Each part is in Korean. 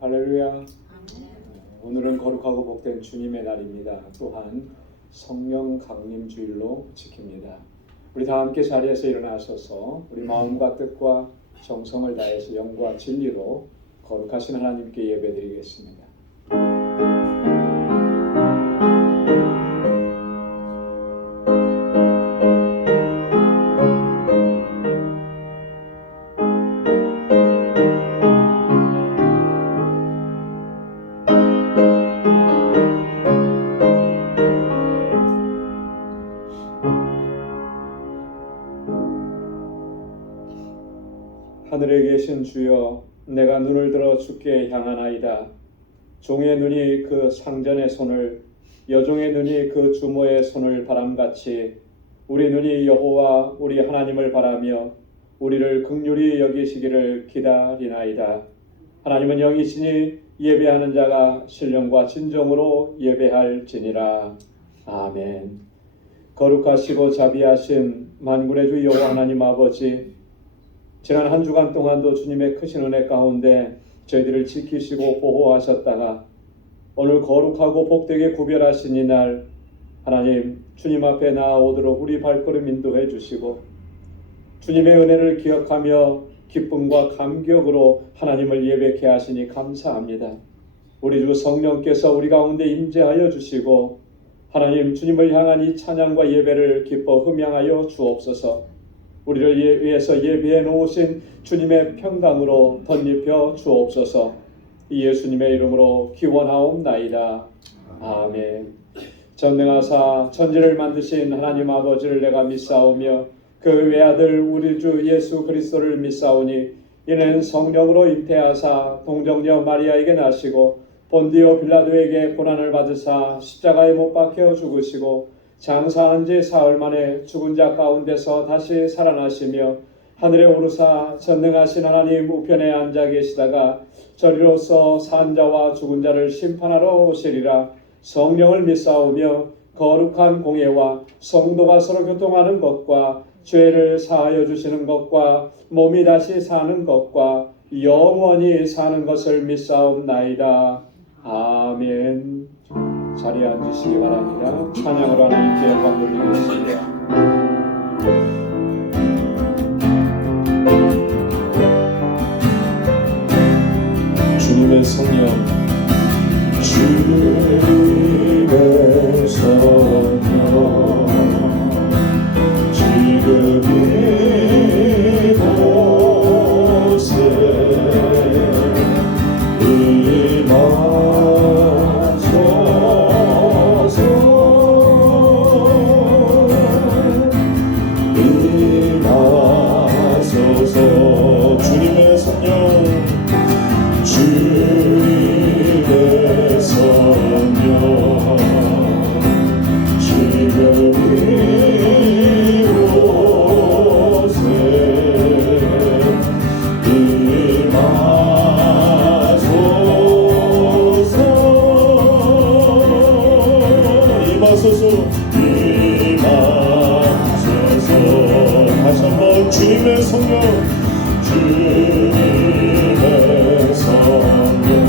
할렐루야. 오늘은 거룩하고 복된 주님의 날입니다. 또한 성령 강림 주일로 지킵니다. 우리 다 함께 자리에서 일어나셔서 우리 마음과 뜻과 정성을 다해서 영과 진리로 거룩하신 하나님께 예배드리겠습니다. 하늘에 계신 주여, 내가 눈을 들어 주께 향하나이다. 종의 눈이 그 상전의 손을, 여종의 눈이 그 주모의 손을 바람같이 우리 눈이 여호와 우리 하나님을 바라며 우리를 긍휼히 여기시기를 기다리나이다. 하나님은 영이시니 예배하는 자가 신령과 진정으로 예배할지니라. 아멘. 거룩하시고 자비하신 만군의 주 여호와 하나님 아버지, 지난 한 주간 동안도 주님의 크신 은혜 가운데 저희들을 지키시고 보호하셨다가 오늘 거룩하고 복되게 구별하신 이 날 하나님 주님 앞에 나아오도록 우리 발걸음 인도해 주시고 주님의 은혜를 기억하며 기쁨과 감격으로 하나님을 예배케 하시니 감사합니다. 우리 주 성령께서 우리 가운데 임재하여 주시고 하나님 주님을 향한 이 찬양과 예배를 기뻐 흠양하여 주옵소서. 우리를 위해서 예비해 놓으신 주님의 평강으로 덧입혀 주옵소서. 이 예수님의 이름으로 기원하옵나이다. 아멘. 전능하사 천지를 만드신 하나님 아버지를 내가 믿사오며 그 외아들 우리 주 예수 그리스도를 믿사오니 이는 성령으로 잉태하사 동정녀 마리아에게 나시고 본디오 빌라도에게 고난을 받으사 십자가에 못 박혀 죽으시고 장사한 지 사흘 만에 죽은 자 가운데서 다시 살아나시며 하늘에 오르사 전능하신 하나님 우편에 앉아 계시다가 저리로서 산 자와 죽은 자를 심판하러 오시리라. 성령을 믿사오며 거룩한 공예와 성도가 서로 교통하는 것과 죄를 사하여 주시는 것과 몸이 다시 사는 것과 영원히 사는 것을 믿사옵나이다. 아멘. 자리에 앉으시기 바랍니다. 찬양으로 하나님께 영광 돌리겠습니다. 주님의 성령, 주님의 성령, 지금 이곳에 주님의 성령, 주님의 성령, 지금 이곳에 임하소서. 다시 한번 주님의 성령, 주님의 성령,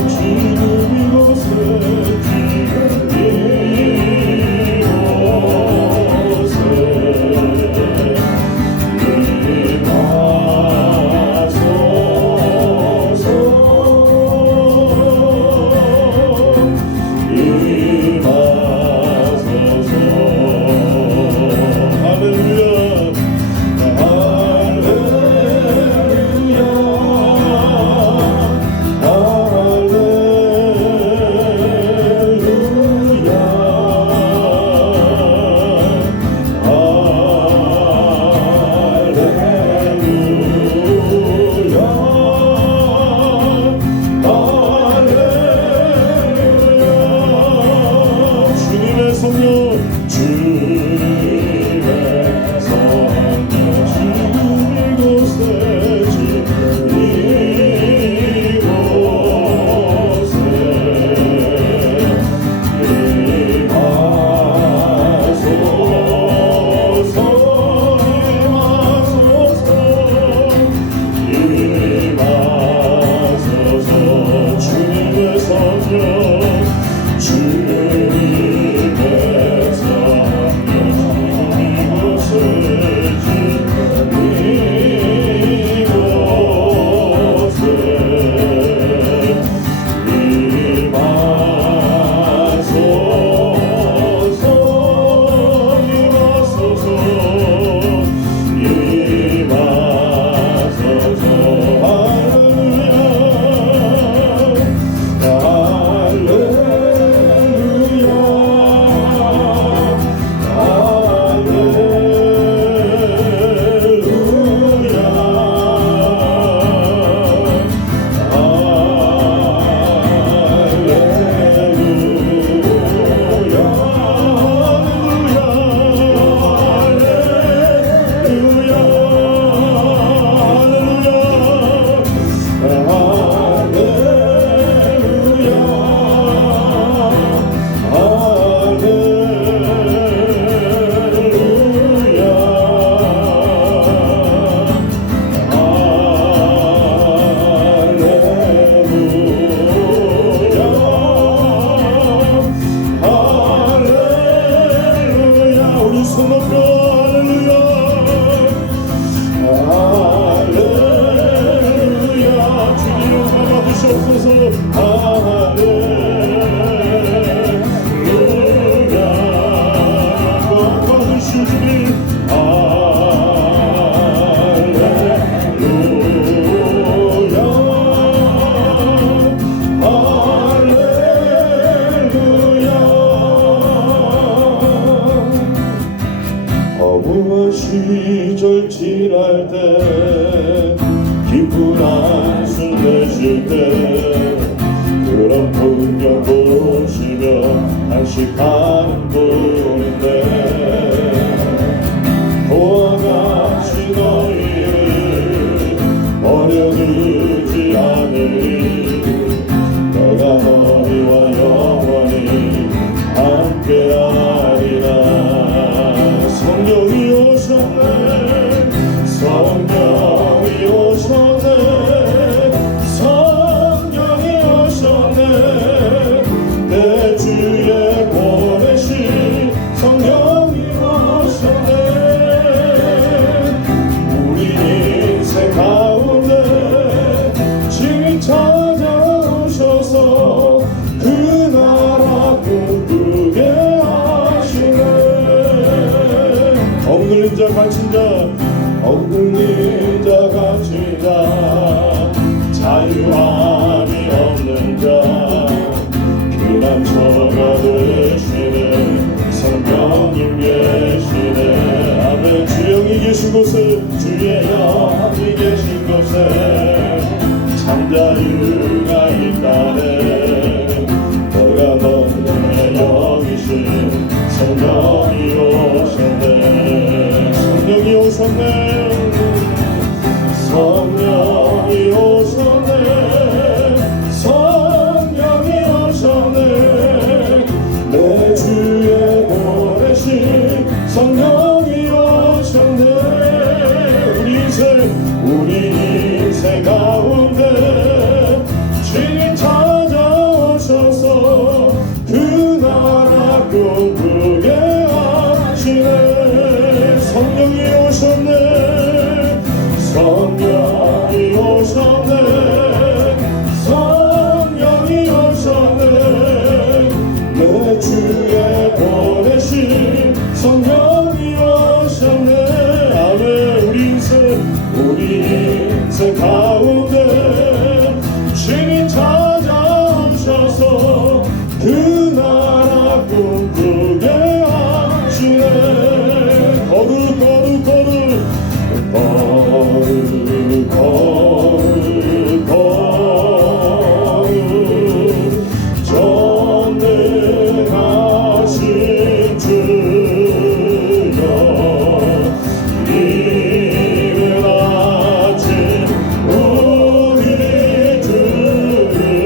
주셔서 할렐루야 받으실 주님 할렐루야 할렐루야 허무한 시절 지날 때 기쁜 한숨 내쉴 때 그런 풍경 보시며 한식하는 분인데 그와 같이 너희를 버려두지 않으리 내가 너희와 영원히 함께하리라 성령이 오셨네 성령이 오셨네 성령이 오셨네 내 주에 보내신 성령이 오셨네 우리 인생 가운데 지금 찾아오셔서 그 나라 꿈꾸게 하시네 억눌린 자 갇힌 자 억눌린 자 갇힌 자 자유함이 없는 자 피난처가 되시네 성령님 계시네 아멘 주영이 계신 곳에 주의 영이 계신 곳에 참자유가 있다네 내가 너의 영이신 성령이 오셨네 성령이 오셨네 성령이 오셨네 성령이 오셨네 내 주에 보내신 성령이 오셨네 우리 인생 가운데 주님 찾아오셔서 그 나라 꿈꾸게 하시네 성령이 오셨네 성령이 오셨네 성령이 오셨네 내 주에 보내신 성령이 오셨네 아멘 우리 인생 가운데 주님 찾아오셔서 그 나라 꿈꾸게 하시네 거룩 전능하신 주여 이른 아침 우리 주를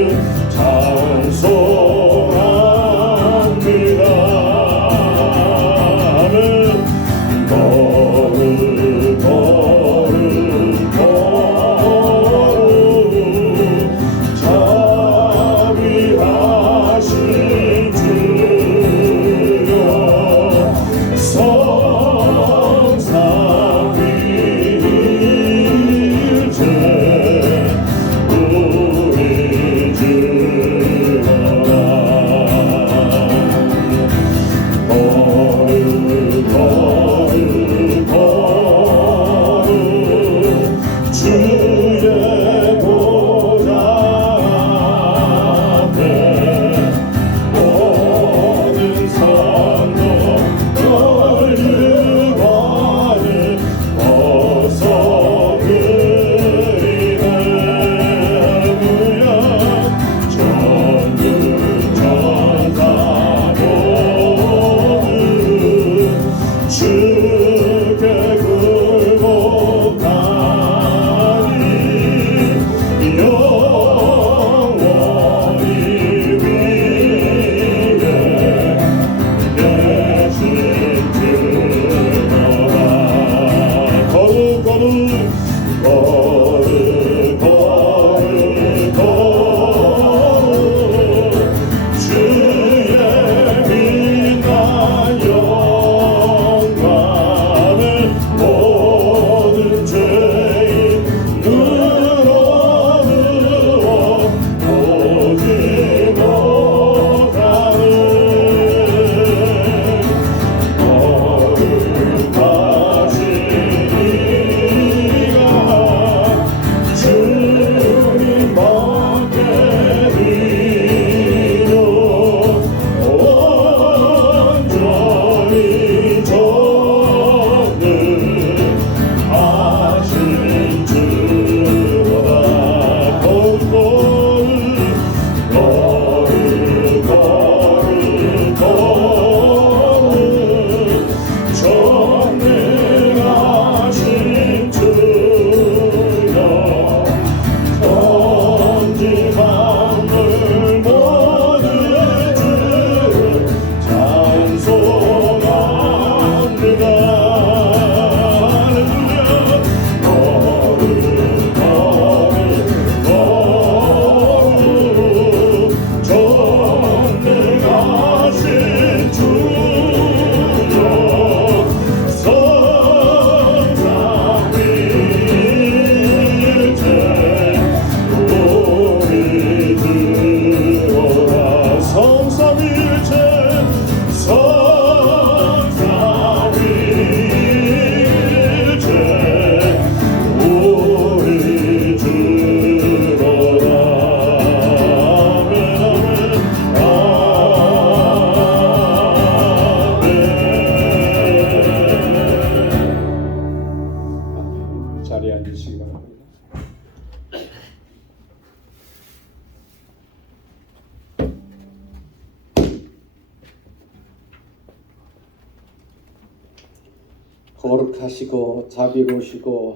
거룩하시고 자비로우시고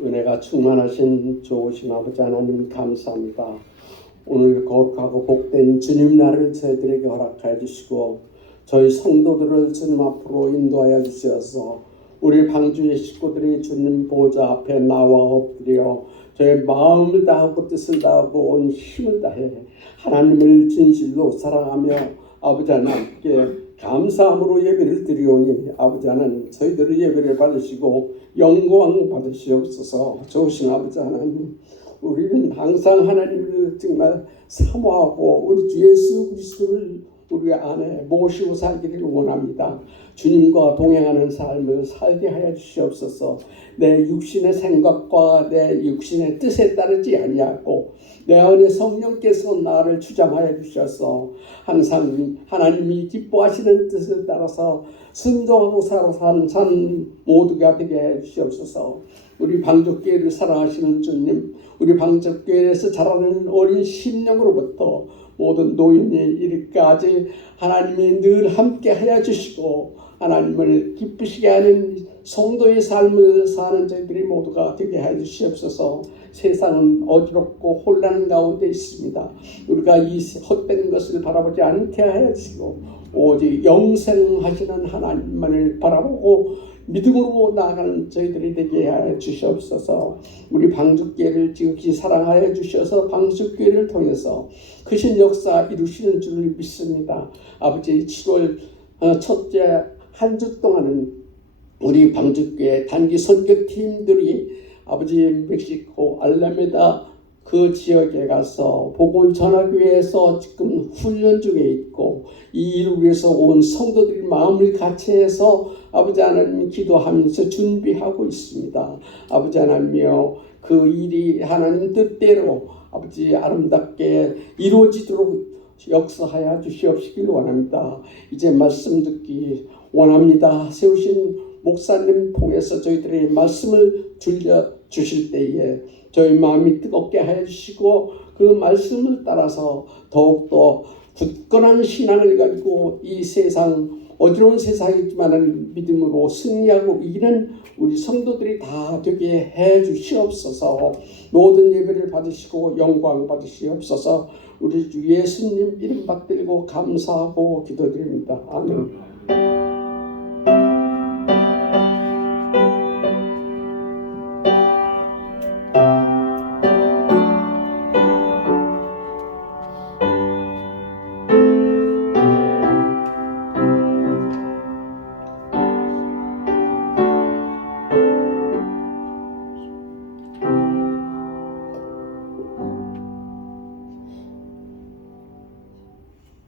은혜가 충만하신 좋으신 아버지 하나님 감사합니다. 오늘 거룩하고 복된 주님 날을 저희들에게 허락하여 주시고 저희 성도들을 주님 앞으로 인도하여 주셔서 우리 방주의 식구들이 주님 보좌 앞에 나와 엎드려 저의 마음을 다하고 뜻을 다하고 온 힘을 다해 하나님을 진실로 사랑하며 아버지 하나님께 감사함으로 예배를 드리오니 아버지 하나님 저희들의 예배를 받으시고 영광 받으시옵소서. 좋으신 아버지 하나님, 우리는 항상 하나님을 정말 사모하고 우리 주 예수 그리스도를 우리 안에 모시고 살기를 원합니다. 주님과 동행하는 삶을 살게 하여 주시옵소서. 내 육신의 생각과 내 육신의 뜻에 따르지 아니하고 내 안에 성령께서 나를 주장하여 주셔서 항상 하나님이 기뻐하시는 뜻을 따라서 순종하고 살아가는 삶 모두가 되게 해 주시옵소서. 우리 방족교회를 사랑하시는 주님, 우리 방족교회에서 자라는 어린 심령으로부터 모든 노인이 이르기까지 하나님이 늘 함께 하여 주시고 하나님을 기쁘시게 하는 성도의 삶을 사는 저희들이 모두가 되게 해 주시옵소서. 세상은 어지럽고 혼란 가운데 있습니다. 우리가 이 헛된 것을 바라보지 않게 하여 주시고 오직 영생하시는 하나님만을 바라보고 믿음으로 나아가는 저희들이 되게 하여 주시옵소서. 우리 방주교회를 지극히 사랑하여 주셔서 방주교회를 통해서 크신 역사 이루시는 줄을 믿습니다. 아버지 7월 첫째 한 주 동안은 우리 방주교회 단기 선교팀들이 아버지 멕시코 알라메다 그 지역에 가서 복음 전하기 위해서 지금 훈련 중에 있고 이 일을 위해서 온 성도들이 마음을 같이해서 아버지 하나님 기도하면서 준비하고 있습니다. 아버지 하나님이여 그 일이 하나님 뜻대로 아버지 아름답게 이루어지도록 역사하여 주시옵시길 원합니다. 이제 말씀 듣기 원합니다. 세우신 목사님 통해서 저희들의 말씀을 들려 주실 때에 저희 마음이 뜨겁게 하여 주시고 그 말씀을 따라서 더욱더 굳건한 신앙을 가지고 이 세상 어지러운 세상이지만 믿음으로 승리하고 이기는 우리 성도들이 다 되게 해 주시옵소서. 모든 예배를 받으시고 영광 받으시옵소서. 우리 주 예수님 이름 받들고 감사하고 기도드립니다. 아멘.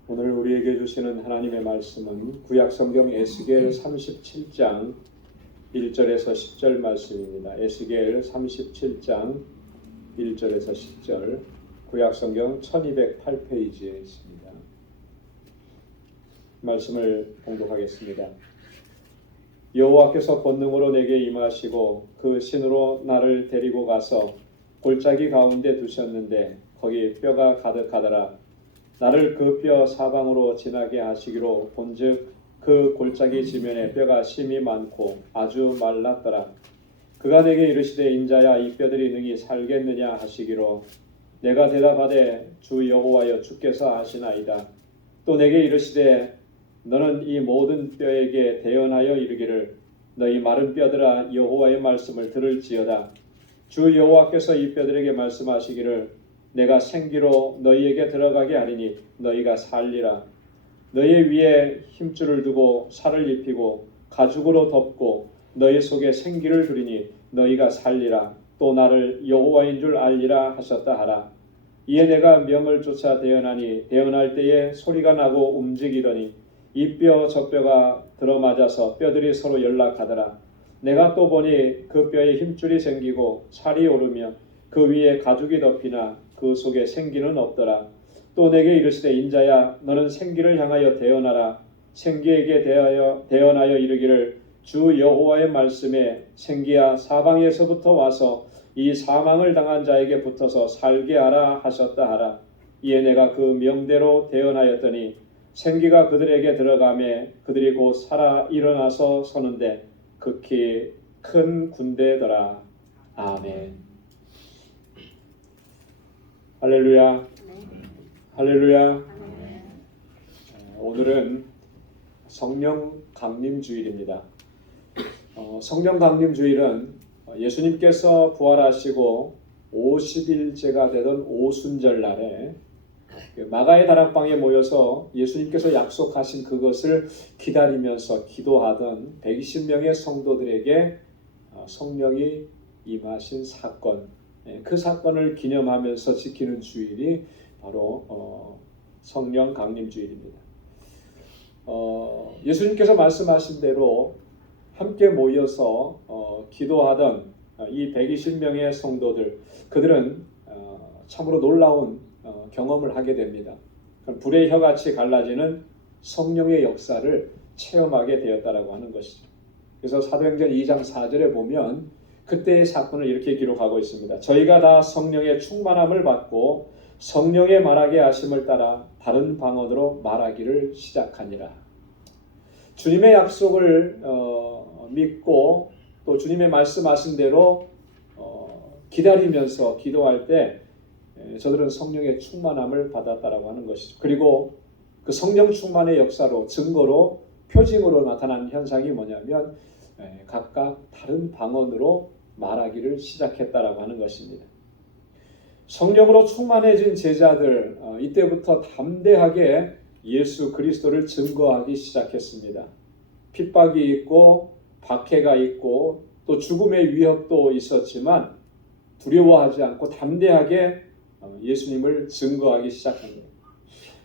오늘 우리에게 주시는 하나님의 말씀은 구약성경 에스겔 37장 1절에서 10절 말씀입니다. 에스겔 37장 1절에서 10절 구약성경 1208페이지에 있습니다. 말씀을 봉독하겠습니다. 여호와께서 권능으로 내게 임하시고 그 신으로 나를 데리고 가서 골짜기 가운데 두셨는데 거기 뼈가 가득하더라. 나를 그 뼈 사방으로 지나게 하시기로 본즉 그 골짜기 지면에 뼈가 심이 많고 아주 말랐더라. 그가 내게 이르시되 인자야 이 뼈들이 능히 살겠느냐 하시기로 내가 대답하되 주 여호와여 주께서 아시나이다. 또 내게 이르시되 너는 이 모든 뼈에게 대언하여 이르기를 너희 마른 뼈들아 여호와의 말씀을 들을지어다. 주 여호와께서 이 뼈들에게 말씀하시기를 내가 생기로 너희에게 들어가게 하리니 너희가 살리라. 너희 위에 힘줄을 두고 살을 입히고 가죽으로 덮고 너희 속에 생기를 두리니 너희가 살리라. 또 나를 여호와인 줄 알리라 하셨다 하라. 이에 내가 명을 쫓아 대언하니 대언할 때에 소리가 나고 움직이더니 이 뼈 저 뼈가 들어맞아서 뼈들이 서로 연락하더라. 내가 또 보니 그 뼈에 힘줄이 생기고 살이 오르며 그 위에 가죽이 덮이나 그 속에 생기는 없더라. 또 내게 이르시되 인자야 너는 생기를 향하여 대언하라. 생기에게 대언하여 이르기를 주 여호와의 말씀에 생기야 사방에서부터 와서 이 사망을 당한 자에게 붙어서 살게 하라 하셨다 하라. 이에 내가 그 명대로 대언하였더니 생기가 그들에게 들어가매 그들이 곧 살아 일어나서 서는데 극히 큰 군대더라. 아멘. 할렐루야. 할렐루야. 오늘은 성령 강림 주일입니다. 성령 강림 주일은 예수님께서 부활하시고 50일째가 되던 오순절 날에 마가의 다락방에 모여서 예수님께서 약속하신 그것을 기다리면서 기도하던 120명의 성도들에게 성령이 임하신 사건, 그 사건을 기념하면서 지키는 주일이 바로 성령 강림 주일입니다. 예수님께서 말씀하신 대로 함께 모여서 기도하던 이 120명의 성도들, 그들은 참으로 놀라운 경험을 하게 됩니다. 불의 혀같이 갈라지는 성령의 역사를 체험하게 되었다라고 하는 것이죠. 그래서 사도행전 2장 4절에 보면 그때의 사건을 이렇게 기록하고 있습니다. 저희가 다 성령의 충만함을 받고 성령의 말하게 하심을 따라 다른 방언으로 말하기를 시작하니라. 주님의 약속을 믿고 또 주님의 말씀하신 대로 기다리면서 기도할 때 저들은 성령의 충만함을 받았다라고 하는 것이죠. 그리고 그 성령 충만의 역사로 증거로 표징으로 나타난 현상이 뭐냐면 각각 다른 방언으로 말하기를 시작했다라고 하는 것입니다. 성령으로 충만해진 제자들 이때부터 담대하게 예수 그리스도를 증거하기 시작했습니다. 핍박이 있고 박해가 있고 또 죽음의 위협도 있었지만 두려워하지 않고 담대하게 예수님을 증거하기 시작합니다.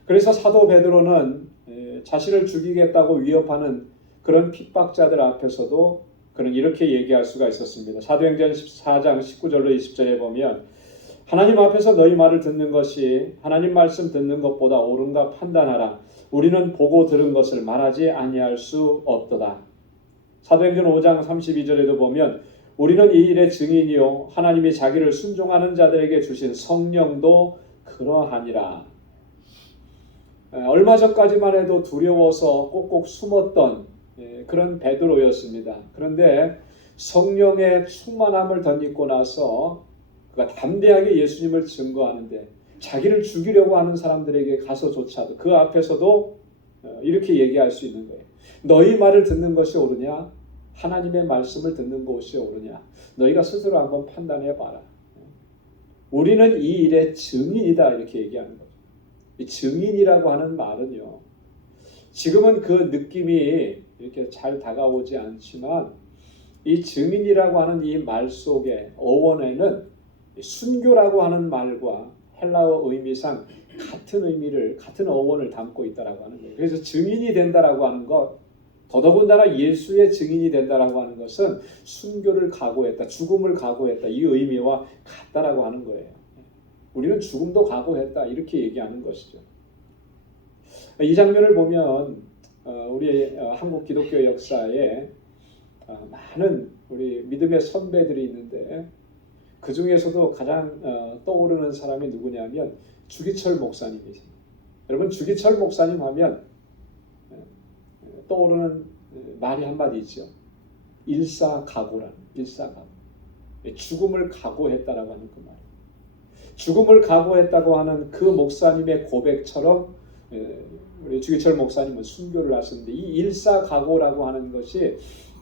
그래서 사도 베드로는 자신을 죽이겠다고 위협하는 그런 핍박자들 앞에서도 그는 이렇게 얘기할 수가 있었습니다. 사도행전 14장 19절로 20절에 보면 하나님 앞에서 너희 말을 듣는 것이 하나님 말씀 듣는 것보다 옳은가 판단하라. 우리는 보고 들은 것을 말하지 아니할 수 없도다. 사도행전 5장 32절에도 보면 우리는 이 일의 증인이요 하나님이 자기를 순종하는 자들에게 주신 성령도 그러하니라. 얼마 전까지만 해도 두려워서 꼭꼭 숨었던 그런 베드로였습니다. 그런데 성령의 충만함을 덧입고 나서 그가 담대하게 예수님을 증거하는데 자기를 죽이려고 하는 사람들에게 가서조차도 그 앞에서도 이렇게 얘기할 수 있는 거예요. 너희 말을 듣는 것이 옳으냐? 하나님의 말씀을 듣는 것이 옳으냐? 너희가 스스로 한번 판단해 봐라. 우리는 이 일의 증인이다 이렇게 얘기하는 거죠. 이 증인이라고 하는 말은요. 지금은 그 느낌이 이렇게 잘 다가오지 않지만 이 증인이라고 하는 이 말 속에 어원에는 순교라고 하는 말과 헬라어 의미상 같은 어원을 담고 있다라고 하는 거예요. 그래서 증인이 된다라고 하는 것, 더더군다나 예수의 증인이 된다라고 하는 것은 순교를 각오했다, 죽음을 각오했다 이 의미와 같다라고 하는 거예요. 우리는 죽음도 각오했다 이렇게 얘기하는 것이죠. 이 장면을 보면 우리 한국 기독교 역사에 많은 우리 믿음의 선배들이 있는데 그 중에서도 가장 떠오르는 사람이 누구냐면 주기철 목사님이죠. 여러분 주기철 목사님 하면 떠오르는 말이 한마디 있죠. 일사각오라는 일사각오. 죽음을 각오했다라고 하는 그 말. 죽음을 각오했다고 하는 그 목사님의 고백처럼 우리 주기철 목사님은 순교를 하셨는데 이 일사각오라고 하는 것이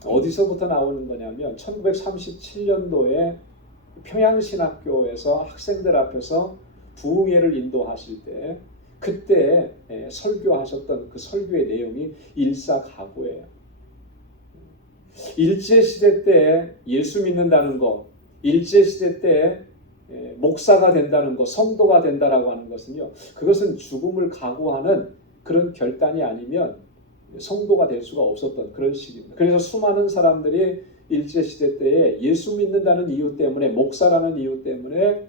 어디서부터 나오는 거냐면 1937년도에 평양신학교에서 학생들 앞에서 부흥회를 인도하실 때 그때 설교하셨던 그 설교의 내용이 일사각오예요. 일제시대 때 예수 믿는다는 것, 일제시대 때 목사가 된다는 것, 성도가 된다라고 하는 것은요. 그것은 죽음을 각오하는 그런 결단이 아니면 성도가 될 수가 없었던 그런 시기입니다. 그래서 수많은 사람들이 일제시대 때에 예수 믿는다는 이유 때문에 목사라는 이유 때문에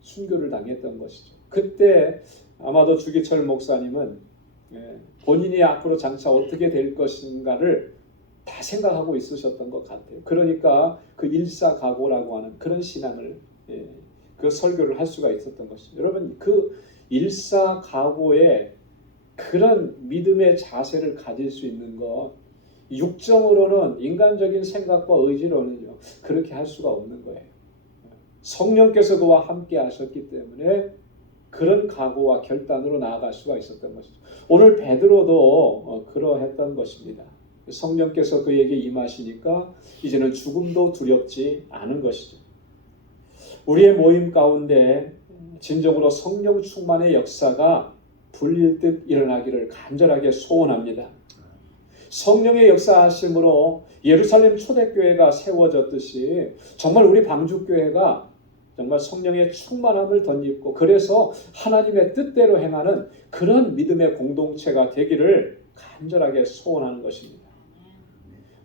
순교를 당했던 것이죠. 그때 아마도 주기철 목사님은 본인이 앞으로 장차 어떻게 될 것인가를 다 생각하고 있으셨던 것 같아요. 그러니까 그 일사각오라고 하는 그런 신앙을 그 설교를 할 수가 있었던 것이죠. 여러분 그 일사각오의 그런 믿음의 자세를 가질 수 있는 것 육정으로는 인간적인 생각과 의지로는요 그렇게 할 수가 없는 거예요. 성령께서 그와 함께 하셨기 때문에 그런 각오와 결단으로 나아갈 수가 있었던 것이죠. 오늘 베드로도 그러했던 것입니다. 성령께서 그에게 임하시니까 이제는 죽음도 두렵지 않은 것이죠. 우리의 모임 가운데 진정으로 성령 충만의 역사가 불일듯 일어나기를 간절하게 소원합니다. 성령의 역사하심으로 예루살렘 초대교회가 세워졌듯이 정말 우리 방주교회가 정말 성령의 충만함을 덧입고 그래서 하나님의 뜻대로 행하는 그런 믿음의 공동체가 되기를 간절하게 소원하는 것입니다.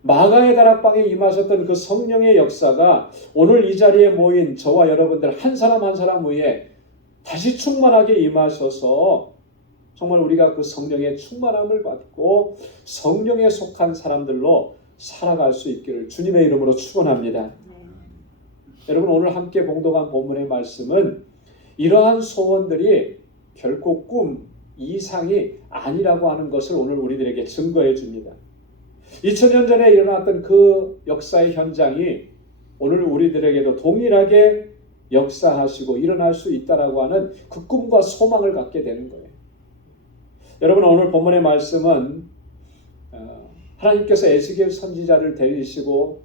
마가의 다락방에 임하셨던 그 성령의 역사가 오늘 이 자리에 모인 저와 여러분들 한 사람 한 사람 위에 다시 충만하게 임하셔서 정말 우리가 그 성령의 충만함을 받고 성령에 속한 사람들로 살아갈 수 있기를 주님의 이름으로 축원합니다. 여러분 오늘 함께 봉독한 본문의 말씀은 이러한 소원들이 결코 꿈 이상이 아니라고 하는 것을 오늘 우리들에게 증거해 줍니다. 2000년 전에 일어났던 그 역사의 현장이 오늘 우리들에게도 동일하게 역사하시고 일어날 수 있다라고 하는 그 꿈과 소망을 갖게 되는 거예요. 여러분 오늘 본문의 말씀은 하나님께서 에스겔 선지자를 데리시고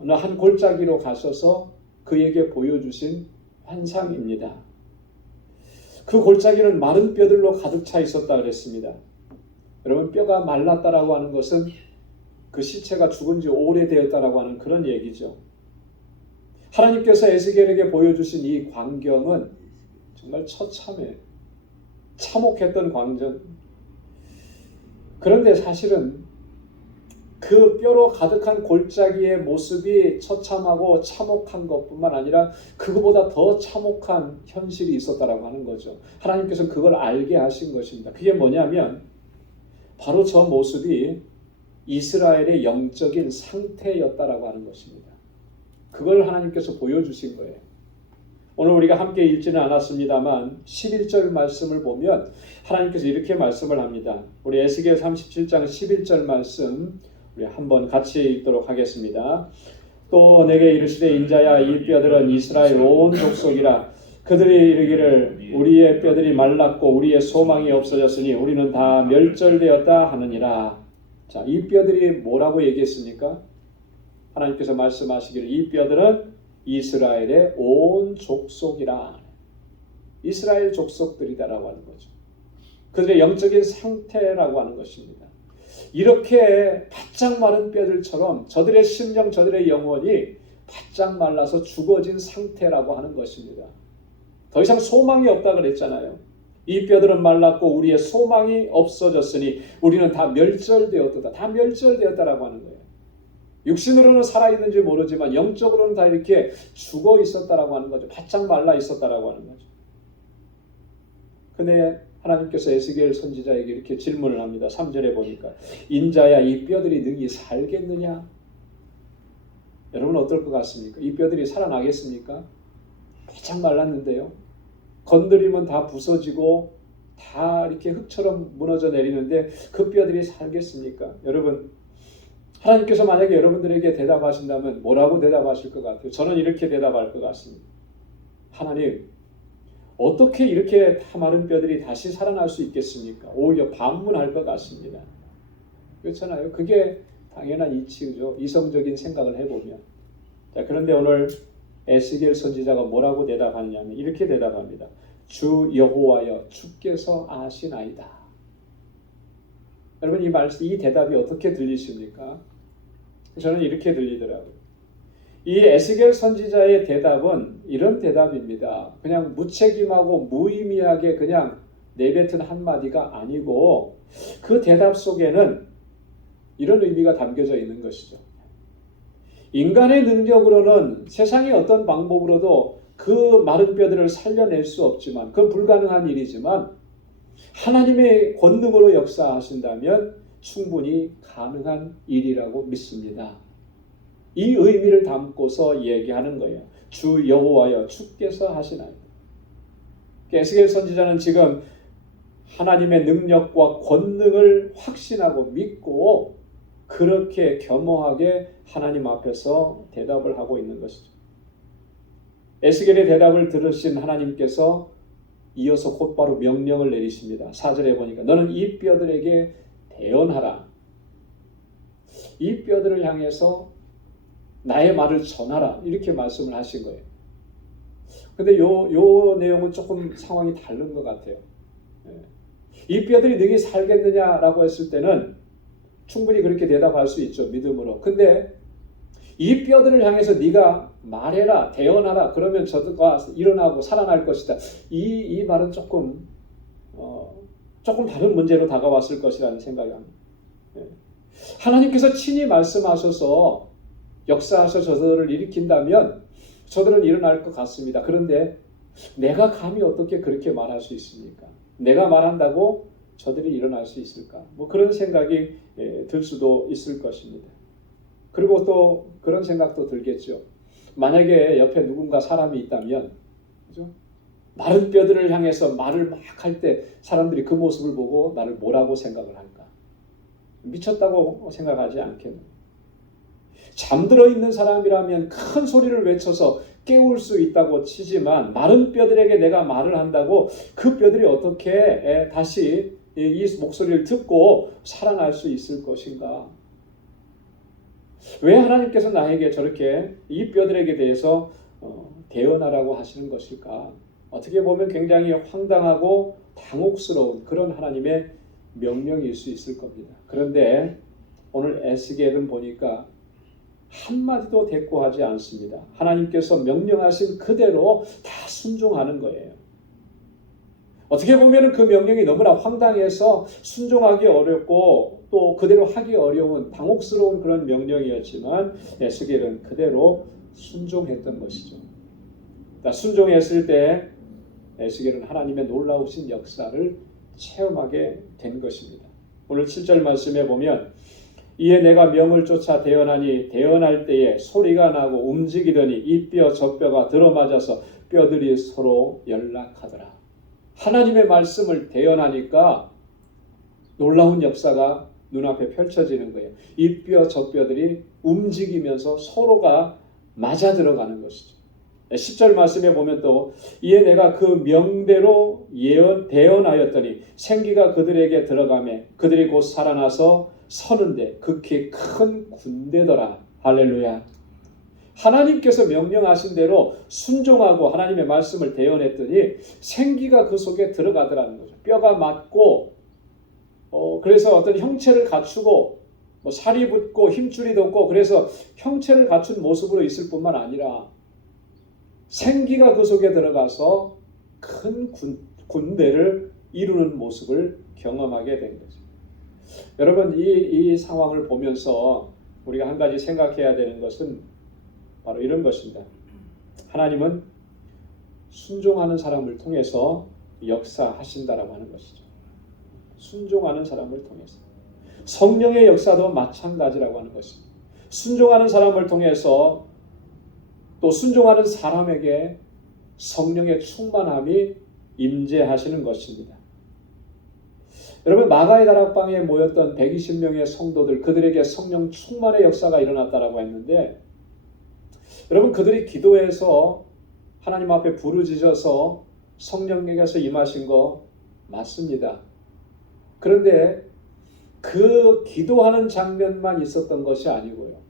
어느 한 골짜기로 가셔서 그에게 보여주신 환상입니다. 그 골짜기는 마른 뼈들로 가득 차 있었다 그랬습니다. 여러분 뼈가 말랐다라고 하는 것은 그 시체가 죽은 지 오래되었다라고 하는 그런 얘기죠. 하나님께서 에스겔에게 보여주신 이 광경은 정말 처참해 참혹했던 광전. 그런데 사실은 그 뼈로 가득한 골짜기의 모습이 처참하고 참혹한 것뿐만 아니라 그거보다 더 참혹한 현실이 있었다라고 하는 거죠. 하나님께서는 그걸 알게 하신 것입니다. 그게 뭐냐면 바로 저 모습이 이스라엘의 영적인 상태였다라고 하는 것입니다. 그걸 하나님께서 보여주신 거예요. 오늘 우리가 함께 읽지는 않았습니다만 11절 말씀을 보면 하나님께서 이렇게 말씀을 합니다. 우리 에스겔 37장 11절 말씀 우리 한번 같이 읽도록 하겠습니다. 또 내게 이르시되 인자야 이 뼈들은 이스라엘 온 족속이라 그들이 이르기를 우리의 뼈들이 말랐고 우리의 소망이 없어졌으니 우리는 다 멸절되었다 하느니라. 자, 이 뼈들이 뭐라고 얘기했습니까? 하나님께서 말씀하시기를 이 뼈들은 이스라엘의 온 족속이라. 이스라엘 족속들이다라고 하는 거죠. 그들의 영적인 상태라고 하는 것입니다. 이렇게 바짝 마른 뼈들처럼 저들의 심령, 저들의 영혼이 바짝 말라서 죽어진 상태라고 하는 것입니다. 더 이상 소망이 없다 그랬잖아요. 이 뼈들은 말랐고 우리의 소망이 없어졌으니 우리는 다 멸절되었다. 다 멸절되었다라고 하는 거예요. 육신으로는 살아있는지 모르지만 영적으로는 다 이렇게 죽어 있었다라고 하는 거죠. 바짝 말라 있었다라고 하는 거죠. 근데 하나님께서 에스겔 선지자에게 이렇게 질문을 합니다. 3절에 보니까 인자야 이 뼈들이 능히 살겠느냐? 여러분 어떨 것 같습니까? 이 뼈들이 살아나겠습니까? 바짝 말랐는데요. 건드리면 다 부서지고 다 이렇게 흙처럼 무너져 내리는데 그 뼈들이 살겠습니까? 여러분 하나님께서 만약에 여러분들에게 대답하신다면 뭐라고 대답하실 것 같아요? 저는 이렇게 대답할 것 같습니다. 하나님, 어떻게 이렇게 다 마른 뼈들이 다시 살아날 수 있겠습니까? 오히려 반문할 것 같습니다. 그렇잖아요. 그게 당연한 이치죠. 이성적인 생각을 해보면. 자, 그런데 오늘 에스겔 선지자가 뭐라고 대답하느냐면 이렇게 대답합니다. 주 여호와여 주께서 아시나이다. 여러분 이 대답이 어떻게 들리십니까? 저는 이렇게 들리더라고요. 이 에스겔 선지자의 대답은 이런 대답입니다. 그냥 무책임하고 무의미하게 그냥 내뱉은 한마디가 아니고 그 대답 속에는 이런 의미가 담겨져 있는 것이죠. 인간의 능력으로는 세상의 어떤 방법으로도 그 마른 뼈들을 살려낼 수 없지만 그건 불가능한 일이지만 하나님의 권능으로 역사하신다면 충분히 가능한 일이라고 믿습니다. 이 의미를 담고서 얘기하는 거예요. 주 여호와여 주께서 하시나이다. 에스겔 선지자는 지금 하나님의 능력과 권능을 확신하고 믿고 그렇게 겸허하게 하나님 앞에서 대답을 하고 있는 것이죠. 에스겔의 대답을 들으신 하나님께서 이어서 곧바로 명령을 내리십니다. 4절에 보니까 너는 이 뼈들에게 대언하라. 이 뼈들을 향해서 나의 말을 전하라. 이렇게 말씀을 하신 거예요. 근데 요 내용은 조금 상황이 다른 것 같아요. 이 뼈들이 능히 살겠느냐라고 했을 때는 충분히 그렇게 대답할 수 있죠. 믿음으로. 근데 이 뼈들을 향해서 네가 말해라, 대언하라. 그러면 저가 일어나고 살아날 것이다. 이 말은 조금 다른 문제로 다가왔을 것이라는 생각이 합니다. 하나님께서 친히 말씀하셔서 역사하셔서 저들을 일으킨다면 저들은 일어날 것 같습니다. 그런데 내가 감히 어떻게 그렇게 말할 수 있습니까? 내가 말한다고 저들이 일어날 수 있을까? 뭐 그런 생각이 들 수도 있을 것입니다. 그리고 또 그런 생각도 들겠죠. 만약에 옆에 누군가 사람이 있다면, 그죠? 마른 뼈들을 향해서 말을 막 할 때 사람들이 그 모습을 보고 나를 뭐라고 생각을 할까? 미쳤다고 생각하지 않겠나? 잠들어 있는 사람이라면 큰 소리를 외쳐서 깨울 수 있다고 치지만 마른 뼈들에게 내가 말을 한다고 그 뼈들이 어떻게 다시 이 목소리를 듣고 살아날 수 있을 것인가? 왜 하나님께서 나에게 저렇게 이 뼈들에게 대해서 대언하라고 하시는 것일까? 어떻게 보면 굉장히 황당하고 당혹스러운 그런 하나님의 명령일 수 있을 겁니다. 그런데 오늘 에스겔은 보니까 한마디도 대꾸하지 않습니다. 하나님께서 명령하신 그대로 다 순종하는 거예요. 어떻게 보면 그 명령이 너무나 황당해서 순종하기 어렵고 또 그대로 하기 어려운 당혹스러운 그런 명령이었지만 에스겔은 그대로 순종했던 것이죠. 순종했을 때 에스겔은 하나님의 놀라우신 역사를 체험하게 된 것입니다. 오늘 7절 말씀에 보면 이에 내가 명을 쫓아 대언하니 대언할 때에 소리가 나고 움직이더니 이 뼈 저 뼈가 들어맞아서 뼈들이 서로 연락하더라. 하나님의 말씀을 대언하니까 놀라운 역사가 눈앞에 펼쳐지는 거예요. 이 뼈 저 뼈들이 움직이면서 서로가 맞아 들어가는 것이죠. 10절 말씀에 보면 또 이에 내가 그 명대로 대언하였더니 생기가 그들에게 들어가매 그들이 곧 살아나서 서는데 극히 큰 군대더라. 할렐루야. 하나님께서 명령하신 대로 순종하고 하나님의 말씀을 대언했더니 생기가 그 속에 들어가더라는 거죠. 뼈가 맞고 그래서 어떤 형체를 갖추고 살이 붙고 힘줄이 돋고 그래서 형체를 갖춘 모습으로 있을 뿐만 아니라 생기가 그 속에 들어가서 큰 군대를 이루는 모습을 경험하게 된 거죠. 여러분 이 상황을 보면서 우리가 한 가지 생각해야 되는 것은 바로 이런 것입니다. 하나님은 순종하는 사람을 통해서 역사하신다라고 하는 것이죠. 순종하는 사람을 통해서. 성령의 역사도 마찬가지라고 하는 것입니다. 순종하는 사람을 통해서 또 순종하는 사람에게 성령의 충만함이 임재하시는 것입니다. 여러분 마가의 다락방에 모였던 120명의 성도들 그들에게 성령 충만의 역사가 일어났다라고 했는데 여러분 그들이 기도해서 하나님 앞에 부르짖어서 성령에게서 임하신 거 맞습니다. 그런데 그 기도하는 장면만 있었던 것이 아니고요.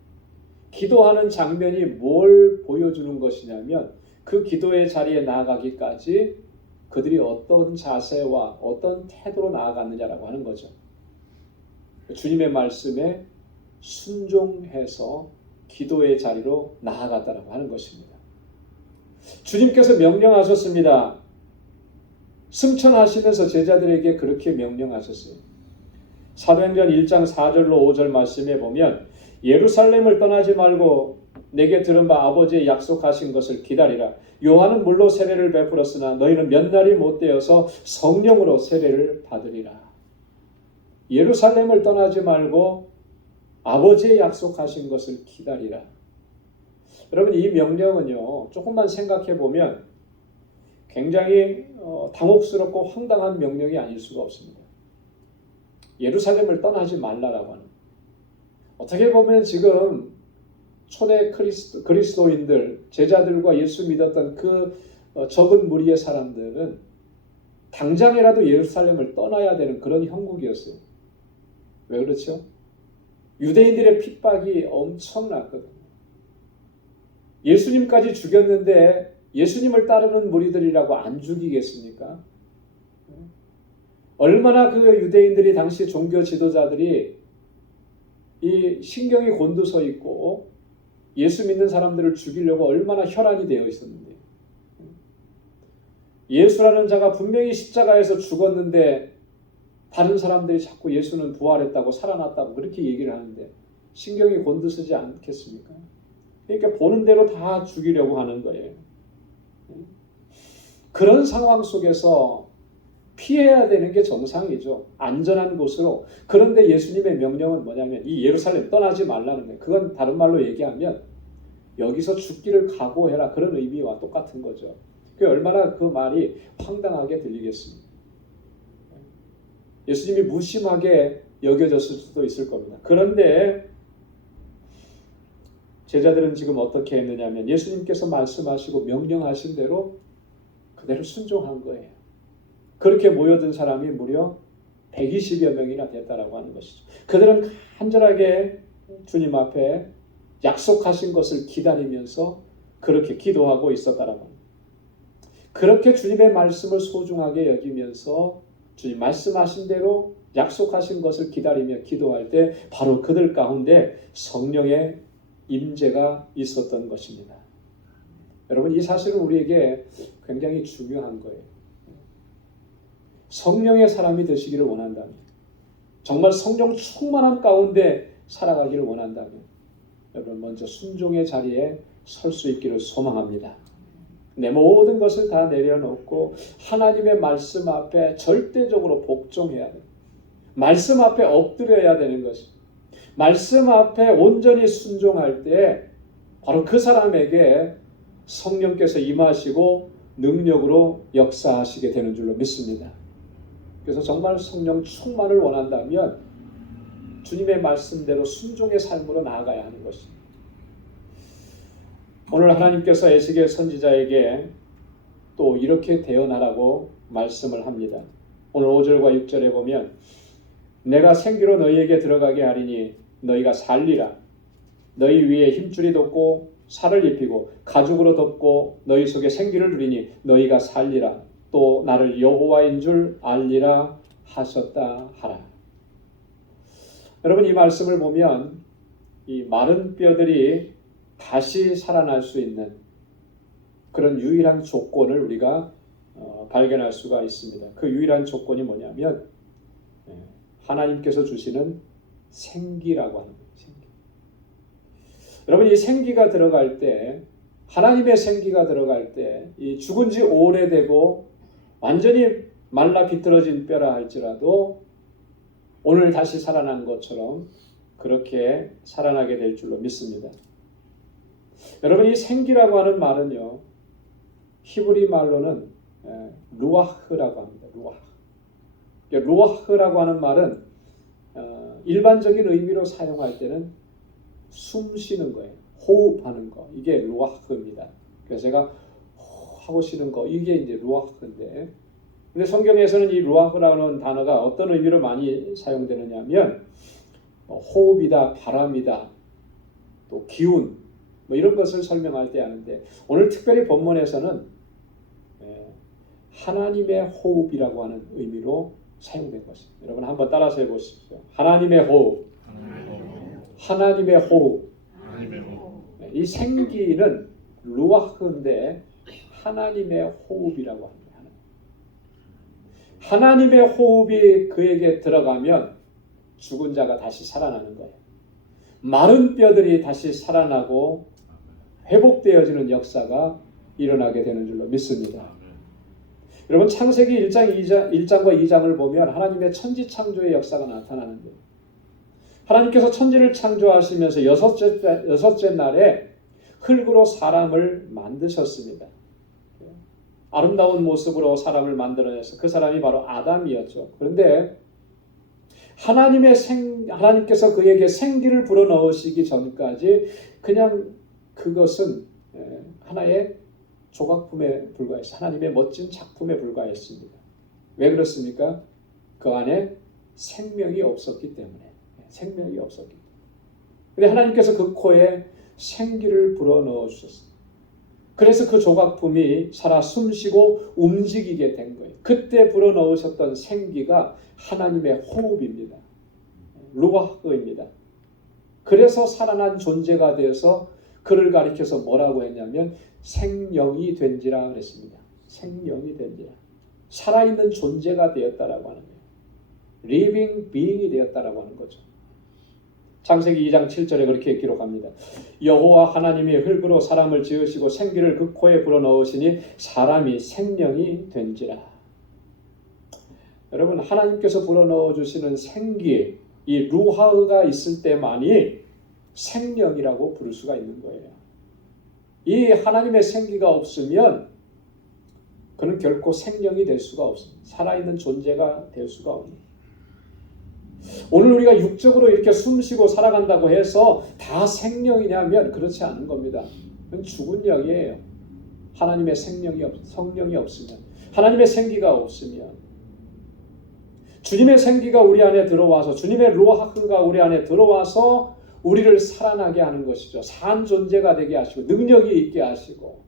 기도하는 장면이 뭘 보여주는 것이냐면 그 기도의 자리에 나아가기까지 그들이 어떤 자세와 어떤 태도로 나아갔느냐라고 하는 거죠. 주님의 말씀에 순종해서 기도의 자리로 나아갔다라고 하는 것입니다. 주님께서 명령하셨습니다. 승천하시면서 제자들에게 그렇게 명령하셨어요. 사도행전 1장 4절로 5절 말씀에 보면 예루살렘을 떠나지 말고 내게 들은 바 아버지의 약속하신 것을 기다리라. 요한은 물로 세례를 베풀었으나 너희는 몇 날이 못되어서 성령으로 세례를 받으리라. 예루살렘을 떠나지 말고 아버지의 약속하신 것을 기다리라. 여러분 이 명령은요 조금만 생각해 보면 굉장히 당혹스럽고 황당한 명령이 아닐 수가 없습니다. 예루살렘을 떠나지 말라라고 하는 어떻게 보면 지금 초대 그리스도인들, 제자들과 예수 믿었던 그 적은 무리의 사람들은 당장이라도 예루살렘을 떠나야 되는 그런 형국이었어요. 왜 그렇죠? 유대인들의 핍박이 엄청났거든요. 예수님까지 죽였는데 예수님을 따르는 무리들이라고 안 죽이겠습니까? 얼마나 그 유대인들이 당시 종교 지도자들이 이 신경이 곤두서 있고 예수 믿는 사람들을 죽이려고 얼마나 혈안이 되어 있었는데, 예수라는 자가 분명히 십자가에서 죽었는데 다른 사람들이 자꾸 예수는 부활했다고 살아났다고 그렇게 얘기를 하는데 신경이 곤두서지 않겠습니까? 그러니까 보는 대로 다 죽이려고 하는 거예요. 그런 상황 속에서 피해야 되는 게 정상이죠. 안전한 곳으로. 그런데 예수님의 명령은 뭐냐면 이 예루살렘 떠나지 말라는 거예요. 그건 다른 말로 얘기하면 여기서 죽기를 각오해라, 그런 의미와 똑같은 거죠. 그 얼마나 그 말이 황당하게 들리겠습니까? 예수님이 무심하게 여겨졌을 수도 있을 겁니다. 그런데 제자들은 지금 어떻게 했느냐면 예수님께서 말씀하시고 명령하신 대로 그대로 순종한 거예요. 그렇게 모여든 사람이 무려 120여 명이나 됐다라고 하는 것이죠. 그들은 간절하게 주님 앞에 약속하신 것을 기다리면서 그렇게 기도하고 있었다라고 합니다. 그렇게 주님의 말씀을 소중하게 여기면서 주님 말씀하신 대로 약속하신 것을 기다리며 기도할 때 바로 그들 가운데 성령의 임재가 있었던 것입니다. 여러분, 이 사실은 우리에게 굉장히 중요한 거예요. 성령의 사람이 되시기를 원한다면, 정말 성령 충만함 가운데 살아가기를 원한다면 여러분 먼저 순종의 자리에 설 수 있기를 소망합니다. 내 모든 것을 다 내려놓고 하나님의 말씀 앞에 절대적으로 복종해야 돼요. 말씀 앞에 엎드려야 되는 것입니다. 말씀 앞에 온전히 순종할 때 바로 그 사람에게 성령께서 임하시고 능력으로 역사하시게 되는 줄로 믿습니다. 그래서 정말 성령 충만을 원한다면 주님의 말씀대로 순종의 삶으로 나아가야 하는 것입니다. 오늘 하나님께서 에스겔 선지자에게 또 이렇게 대언하라고 말씀을 합니다. 오늘 5절과 6절에 보면 내가 생기로 너희에게 들어가게 하리니 너희가 살리라. 너희 위에 힘줄이 돋고 살을 입히고 가죽으로 덮고 너희 속에 생기를 누리니 너희가 살리라. 또 나를 여호와인 줄 알리라 하셨다 하라. 여러분, 이 말씀을 보면 이 마른 뼈들이 다시 살아날 수 있는 그런 유일한 조건을 우리가 발견할 수가 있습니다. 그 유일한 조건이 뭐냐면 하나님께서 주시는 생기라고 하는 거예요. 생기. 여러분, 이 생기가 들어갈 때, 하나님의 생기가 들어갈 때 이 죽은 지 오래되고 완전히 말라 비틀어진 뼈라 할지라도 오늘 다시 살아난 것처럼 그렇게 살아나게 될 줄로 믿습니다. 여러분, 이 생기라고 하는 말은요, 히브리 말로는 루아흐라고 합니다. 루아흐라고 하는 말은 일반적인 의미로 사용할 때는 숨 쉬는 거예요. 호흡하는 거. 이게 루아흐입니다. 그래서 제가 하고 쉬는 거, 이게 이제 루아흐인데, 근데 성경에서는 이 루아흐라는 단어가 어떤 의미로 많이 사용되느냐 하면 호흡이다, 바람이다, 또 기운, 뭐 이런 것을 설명할 때 하는데, 오늘 특별히 본문에서는 하나님의 호흡이라고 하는 의미로 사용된 것입니다. 여러분 한번 따라서 해보십시오. 하나님의 호흡. 하나님의 호흡. 이 생기는 루아흐인데 하나님의 호흡이라고 합니다. 하나님의 호흡이 그에게 들어가면 죽은 자가 다시 살아나는 거예요. 마른 뼈들이 다시 살아나고 회복되어지는 역사가 일어나게 되는 줄로 믿습니다. 여러분, 창세기 1장과 2장을 보면 하나님의 천지창조의 역사가 나타나는데, 하나님께서 천지를 창조하시면서 여섯째 날에 흙으로 사람을 만드셨습니다. 아름다운 모습으로 사람을 만들어내서 그 사람이 바로 아담이었죠. 그런데 하나님께서 그에게 생기를 불어넣으시기 전까지 그냥 그것은 하나의 조각품에 불과했어요. 하나님의 멋진 작품에 불과했습니다. 왜 그렇습니까? 그 안에 생명이 없었기 때문에. 생명이 없었기 때문에. 근데 하나님께서 그 코에 생기를 불어넣어 주셨어요. 그래서 그 조각품이 살아 숨쉬고 움직이게 된 거예요. 그때 불어넣으셨던 생기가 하나님의 호흡입니다. 루아흐입니다. 그래서 살아난 존재가 되어서 그를 가리켜서 뭐라고 했냐면 생명이 된지라 그랬습니다. 생명이 된지라. 살아있는 존재가 되었다라고 하는 거예요. living being이 되었다라고 하는 거죠. 창세기 2장 7절에 그렇게 기록합니다. 여호와 하나님이 흙으로 사람을 지으시고 생기를 그 코에 불어넣으시니 사람이 생명이 된지라. 여러분, 하나님께서 불어넣어 주시는 생기, 이 루하흐가 있을 때만이 생명이라고 부를 수가 있는 거예요. 이 하나님의 생기가 없으면 그는 결코 생명이 될 수가 없습니다. 살아있는 존재가 될 수가 없습니다. 오늘 우리가 육적으로 이렇게 숨쉬고 살아간다고 해서 다 생명이냐면 그렇지 않은 겁니다. 그건 죽은 영이에요. 하나님의 성령이 없으면, 하나님의 생기가 없으면, 주님의 생기가 우리 안에 들어와서, 주님의 루아흐가 우리 안에 들어와서 우리를 살아나게 하는 것이죠. 산 존재가 되게 하시고 능력이 있게 하시고.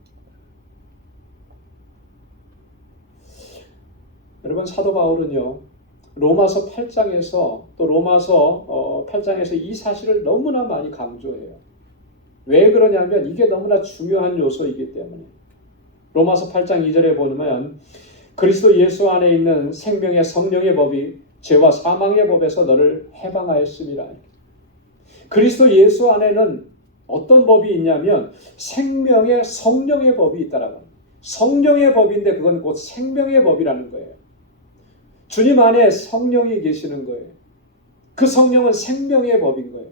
여러분, 사도 바울은요, 로마서 8장에서 또 로마서 8장에서 이 사실을 너무나 많이 강조해요. 왜 그러냐면 이게 너무나 중요한 요소이기 때문에. 로마서 8장 2절에 보면 그리스도 예수 안에 있는 생명의 성령의 법이 죄와 사망의 법에서 너를 해방하였음이라. 그리스도 예수 안에는 어떤 법이 있냐면 생명의 성령의 법이 있다라고 합니다. 성령의 법인데 그건 곧 생명의 법이라는 거예요. 주님 안에 성령이 계시는 거예요. 그 성령은 생명의 법인 거예요.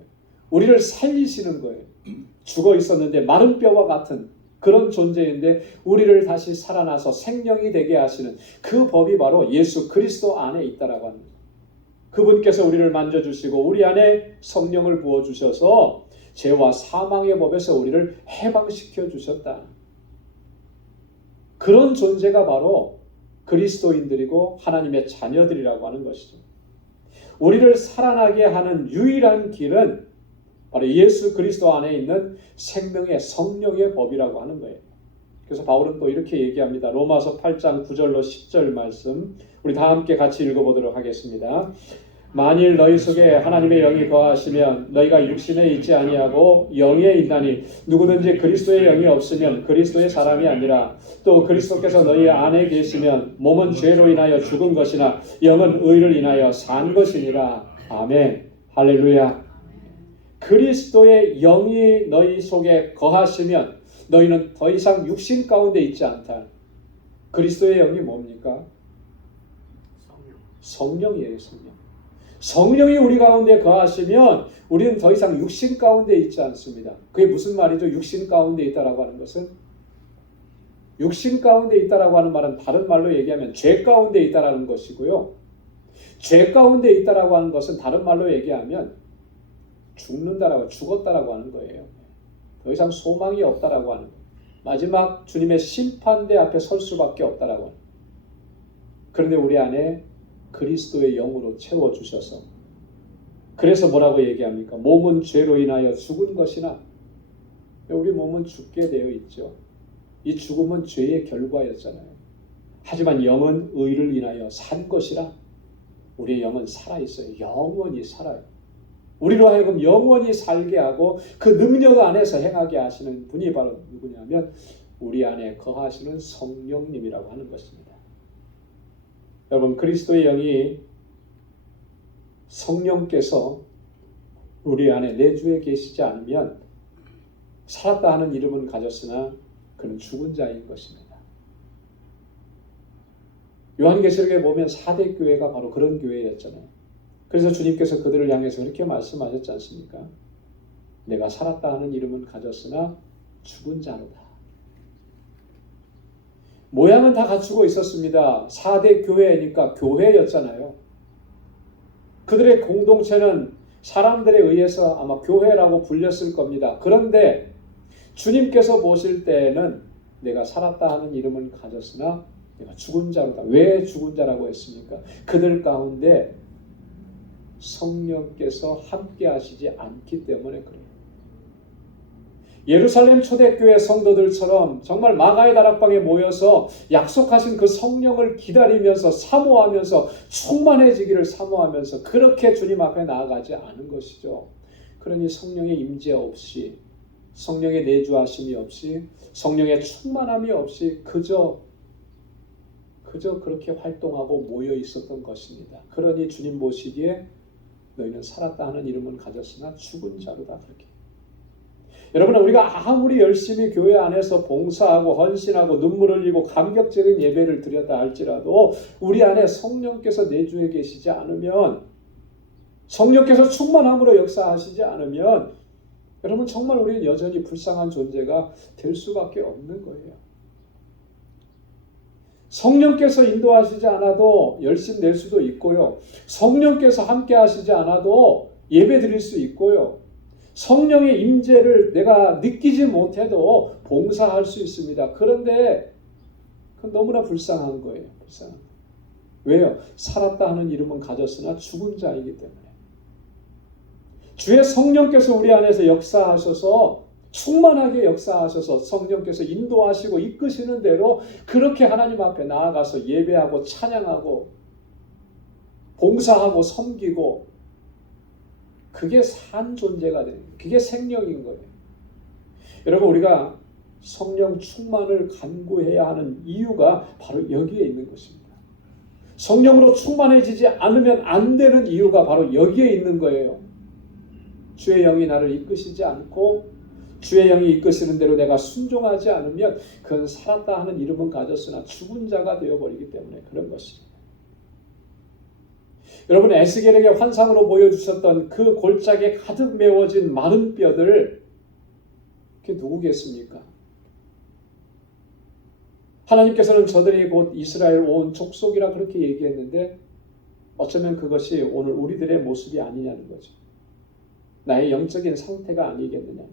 우리를 살리시는 거예요. 죽어 있었는데 마른 뼈와 같은 그런 존재인데 우리를 다시 살아나서 생명이 되게 하시는 그 법이 바로 예수 그리스도 안에 있다라고 합니다. 그분께서 우리를 만져주시고 우리 안에 성령을 부어주셔서 죄와 사망의 법에서 우리를 해방시켜 주셨다. 그런 존재가 바로 그리스도인들이고 하나님의 자녀들이라고 하는 것이죠. 우리를 살아나게 하는 유일한 길은 바로 예수 그리스도 안에 있는 생명의 성령의 법이라고 하는 거예요. 그래서 바울은 또 이렇게 얘기합니다. 로마서 8장 9절로 10절 말씀 우리 다 함께 같이 읽어보도록 하겠습니다. 만일 너희 속에 하나님의 영이 거하시면 너희가 육신에 있지 아니하고 영에 있나니 누구든지 그리스도의 영이 없으면 그리스도의 사람이 아니라 또 그리스도께서 너희 안에 계시면 몸은 죄로 인하여 죽은 것이나 영은 의를 인하여 산 것이니라. 아멘. 할렐루야. 그리스도의 영이 너희 속에 거하시면 너희는 더 이상 육신 가운데 있지 않다. 그리스도의 영이 뭡니까? 성령이에요. 성령. 성령이 우리 가운데 거하시면 우리는 더 이상 육신 가운데 있지 않습니다. 그게 무슨 말이죠? 육신 가운데 있다라고 하는 것은 육신 가운데 있다라고 하는 말은 다른 말로 얘기하면 죄 가운데 있다라는 것이고요. 죄 가운데 있다라고 하는 것은 다른 말로 얘기하면 죽었다라고 하는 거예요. 더 이상 소망이 없다라고 하는 거예요. 마지막 주님의 심판대 앞에 설 수밖에 없다라고 하는 거예요. 그런데 우리 안에 그리스도의 영으로 채워주셔서 그래서 뭐라고 얘기합니까? 몸은 죄로 인하여 죽은 것이나 우리 몸은 죽게 되어 있죠. 이 죽음은 죄의 결과였잖아요. 하지만 영은 의를 인하여 산 것이라 우리의 영은 살아있어요. 영원히 살아요. 우리로 하여금 영원히 살게 하고 그 능력 안에서 행하게 하시는 분이 바로 누구냐면 우리 안에 거하시는 성령님이라고 하는 것입니다. 여러분, 그리스도의 영이 성령께서 우리 안에 내주에 계시지 않으면 살았다 하는 이름은 가졌으나 그는 죽은 자인 것입니다. 요한계시록에 보면 4대 교회가 바로 그런 교회였잖아요. 그래서 주님께서 그들을 향해서 그렇게 말씀하셨지 않습니까? 내가 살았다 하는 이름은 가졌으나 죽은 자로다. 모양은 다 갖추고 있었습니다. 4대 교회니까 교회였잖아요. 그들의 공동체는 사람들에 의해서 아마 교회라고 불렸을 겁니다. 그런데 주님께서 보실 때에는 내가 살았다 하는 이름은 가졌으나 내가 죽은 자로다. 왜 죽은 자라고 했습니까? 그들 가운데 성령께서 함께 하시지 않기 때문에 그래요. 예루살렘 초대교회 성도들처럼 정말 마가의 다락방에 모여서 약속하신 그 성령을 기다리면서 사모하면서 충만해지기를 사모하면서 그렇게 주님 앞에 나아가지 않은 것이죠. 그러니 성령의 임재 없이, 성령의 내주하심이 없이, 성령의 충만함이 없이 그저 그렇게 활동하고 모여 있었던 것입니다. 그러니 주님 보시기에 너희는 살았다 하는 이름은 가졌으나 죽은 자로다. 그렇게. 여러분, 우리가 아무리 열심히 교회 안에서 봉사하고 헌신하고 눈물 흘리고 감격적인 예배를 드렸다 할지라도 우리 안에 성령께서 내주해 계시지 않으면, 성령께서 충만함으로 역사하시지 않으면 여러분 정말 우리는 여전히 불쌍한 존재가 될 수밖에 없는 거예요. 성령께서 인도하시지 않아도 열심 낼 수도 있고요. 성령께서 함께 하시지 않아도 예배 드릴 수 있고요. 성령의 임재를 내가 느끼지 못해도 봉사할 수 있습니다. 그런데 그건 너무나 불쌍한 거예요. 불쌍한 거예요. 왜요? 살았다 하는 이름은 가졌으나 죽은 자이기 때문에. 주의 성령께서 우리 안에서 역사하셔서 충만하게 역사하셔서 성령께서 인도하시고 이끄시는 대로 그렇게 하나님 앞에 나아가서 예배하고 찬양하고 봉사하고 섬기고 그게 산 존재가 되는 거예요. 그게 생명인 거예요. 여러분, 우리가 성령 충만을 간구해야 하는 이유가 바로 여기에 있는 것입니다. 성령으로 충만해지지 않으면 안 되는 이유가 바로 여기에 있는 거예요. 주의 영이 나를 이끄시지 않고 주의 영이 이끄시는 대로 내가 순종하지 않으면 그건 살았다 하는 이름은 가졌으나 죽은 자가 되어버리기 때문에 그런 것입니다. 여러분, 에스겔에게 환상으로 보여주셨던 그 골짜기에 가득 메워진 마른 뼈들, 그게 누구겠습니까? 하나님께서는 저들이 곧 이스라엘 온 족속이라 그렇게 얘기했는데 어쩌면 그것이 오늘 우리들의 모습이 아니냐는 거죠. 나의 영적인 상태가 아니겠느냐.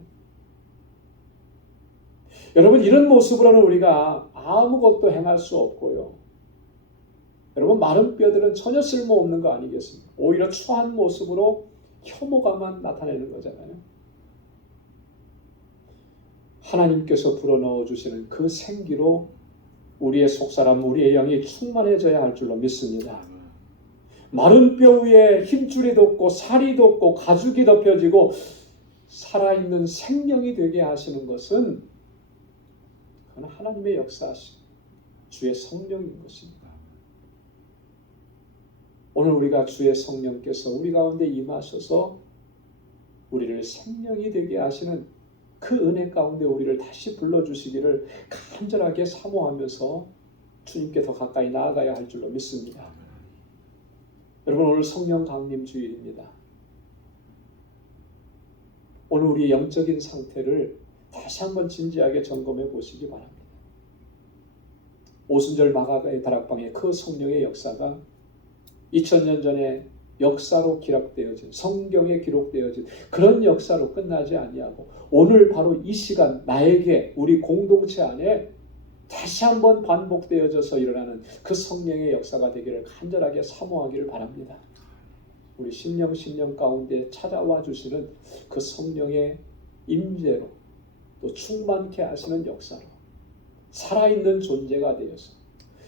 여러분, 이런 모습으로는 우리가 아무것도 행할 수 없고요. 여러분, 마른 뼈들은 전혀 쓸모없는 거 아니겠습니까? 오히려 추한 모습으로 혐오감만 나타내는 거잖아요. 하나님께서 불어넣어 주시는 그 생기로 우리의 속사람, 우리의 영이 충만해져야 할 줄로 믿습니다. 마른 뼈 위에 힘줄이 돋고 살이 돋고 가죽이 덮여지고 살아있는 생명이 되게 하시는 것은 그건 하나님의 역사하심, 주의 성령인 것입니다. 오늘 우리가 주의 성령께서 우리 가운데 임하셔서 우리를 생명이 되게 하시는 그 은혜 가운데 우리를 다시 불러주시기를 간절하게 사모하면서 주님께 더 가까이 나아가야 할 줄로 믿습니다. 여러분, 오늘 성령 강림 주일입니다. 오늘 우리의 영적인 상태를 다시 한번 진지하게 점검해 보시기 바랍니다. 오순절 마가의 다락방의 그 성령의 역사가 2000년 전에 역사로 기록되어진, 성경에 기록되어진 그런 역사로 끝나지 아니하고 오늘 바로 이 시간 나에게, 우리 공동체 안에 다시 한번 반복되어져서 일어나는 그 성령의 역사가 되기를 간절하게 사모하기를 바랍니다. 우리 심령 가운데 찾아와 주시는 그 성령의 임재로 또 충만케 하시는 역사로 살아있는 존재가 되어서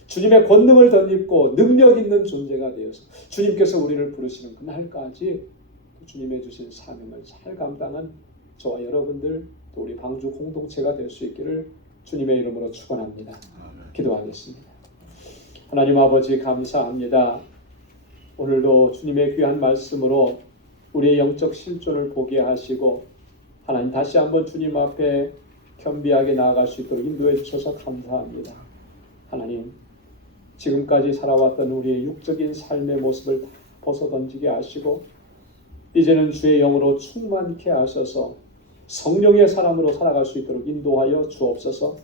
주님의 권능을 덧입고 능력 있는 존재가 되어서 주님께서 우리를 부르시는 그날까지 주님의 주신 사명을 잘 감당한 저와 여러분들 또 우리 방주 공동체가 될 수 있기를 주님의 이름으로 축원합니다. 기도하겠습니다. 하나님 아버지, 감사합니다. 오늘도 주님의 귀한 말씀으로 우리의 영적 실존을 보게 하시고 하나님 다시 한번 주님 앞에 겸비하게 나아갈 수 있도록 인도해 주셔서 감사합니다. 하나님, 지금까지 살아왔던 우리의 육적인 삶의 모습을 다 벗어던지게 하시고 이제는 주의 영으로 충만케 하셔서 성령의 사람으로 살아갈 수 있도록 인도하여 주옵소서.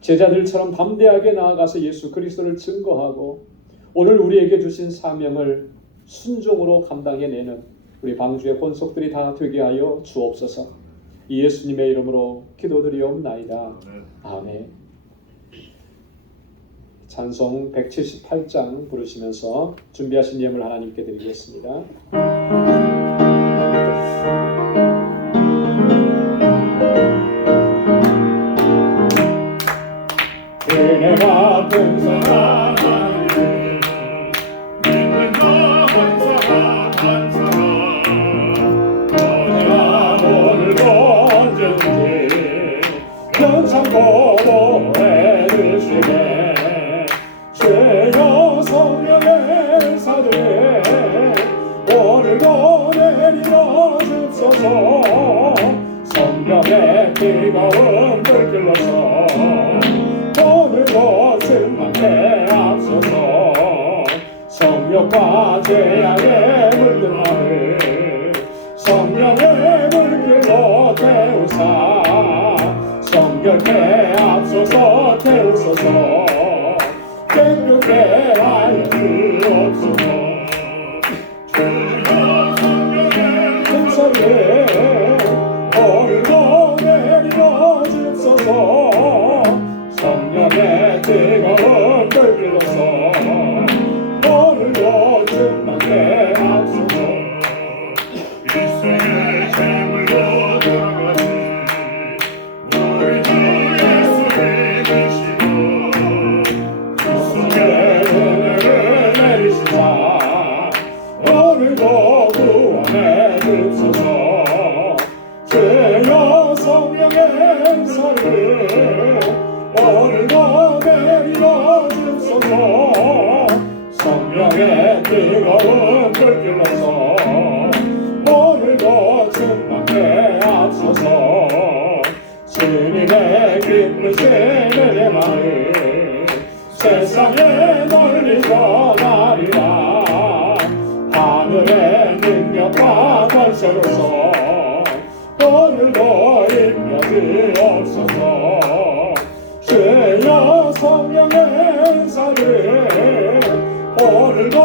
제자들처럼 담대하게 나아가서 예수 그리스도를 증거하고 오늘 우리에게 주신 사명을 순종으로 감당해내는 우리 방주의 권속들이 다 되게 하여 주옵소서. 이 예수님의 이름으로 기도드리옵나이다. 아멘. 찬송 178장 부르시면서 준비하신 예물 하나님께 드리겠습니다. 은혜 같은 사랑 하나님 믿는 자 한 사람 한 사람 어제나 오늘도 언제든지 연창 보호해 주시네 죄여 성령의 사들에 오늘도 내리러 주소서 성령의 뜨거운 불길로서 오늘도 충만케 앞서서 성령과 죄악에 물든 마음을 성령의 물길로 태우사 성결케 앞서서 태우소서 깨끗게 하여 주옵소서 주여 성령의 은사를 오늘도 내리러 주소서 성령의 뜨거운 불길로서 오늘도 충만케 앞서서 일생의 재물로 돌아가시 우리 주 예수의 계시고 주의 은혜를 내리시사 오늘도 구원해 주소서 주여 성령의 은사를 오늘도 내리러 주소서 성령의 뜨거운 불길로서 오늘도 충만케 앞서서 주님의 기쁘신 은혜 마을 세상에 널리 전하리라 하늘의 능력과 권세로서 오늘도 임하시옵소서 주여 성령의 은사를 오늘도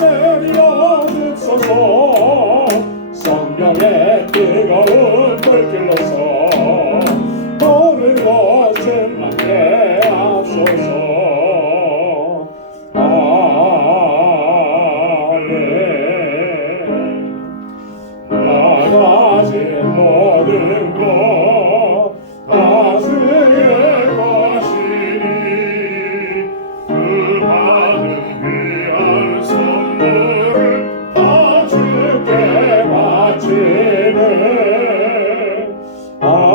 내리러 주소서 성령의 뜨거운 불길로서 오늘도 충만케 하소서 아멘. 나가진 모든 것 다스릴 것이니 그 받은 귀한 선물을 다 주께 바치네 아멘.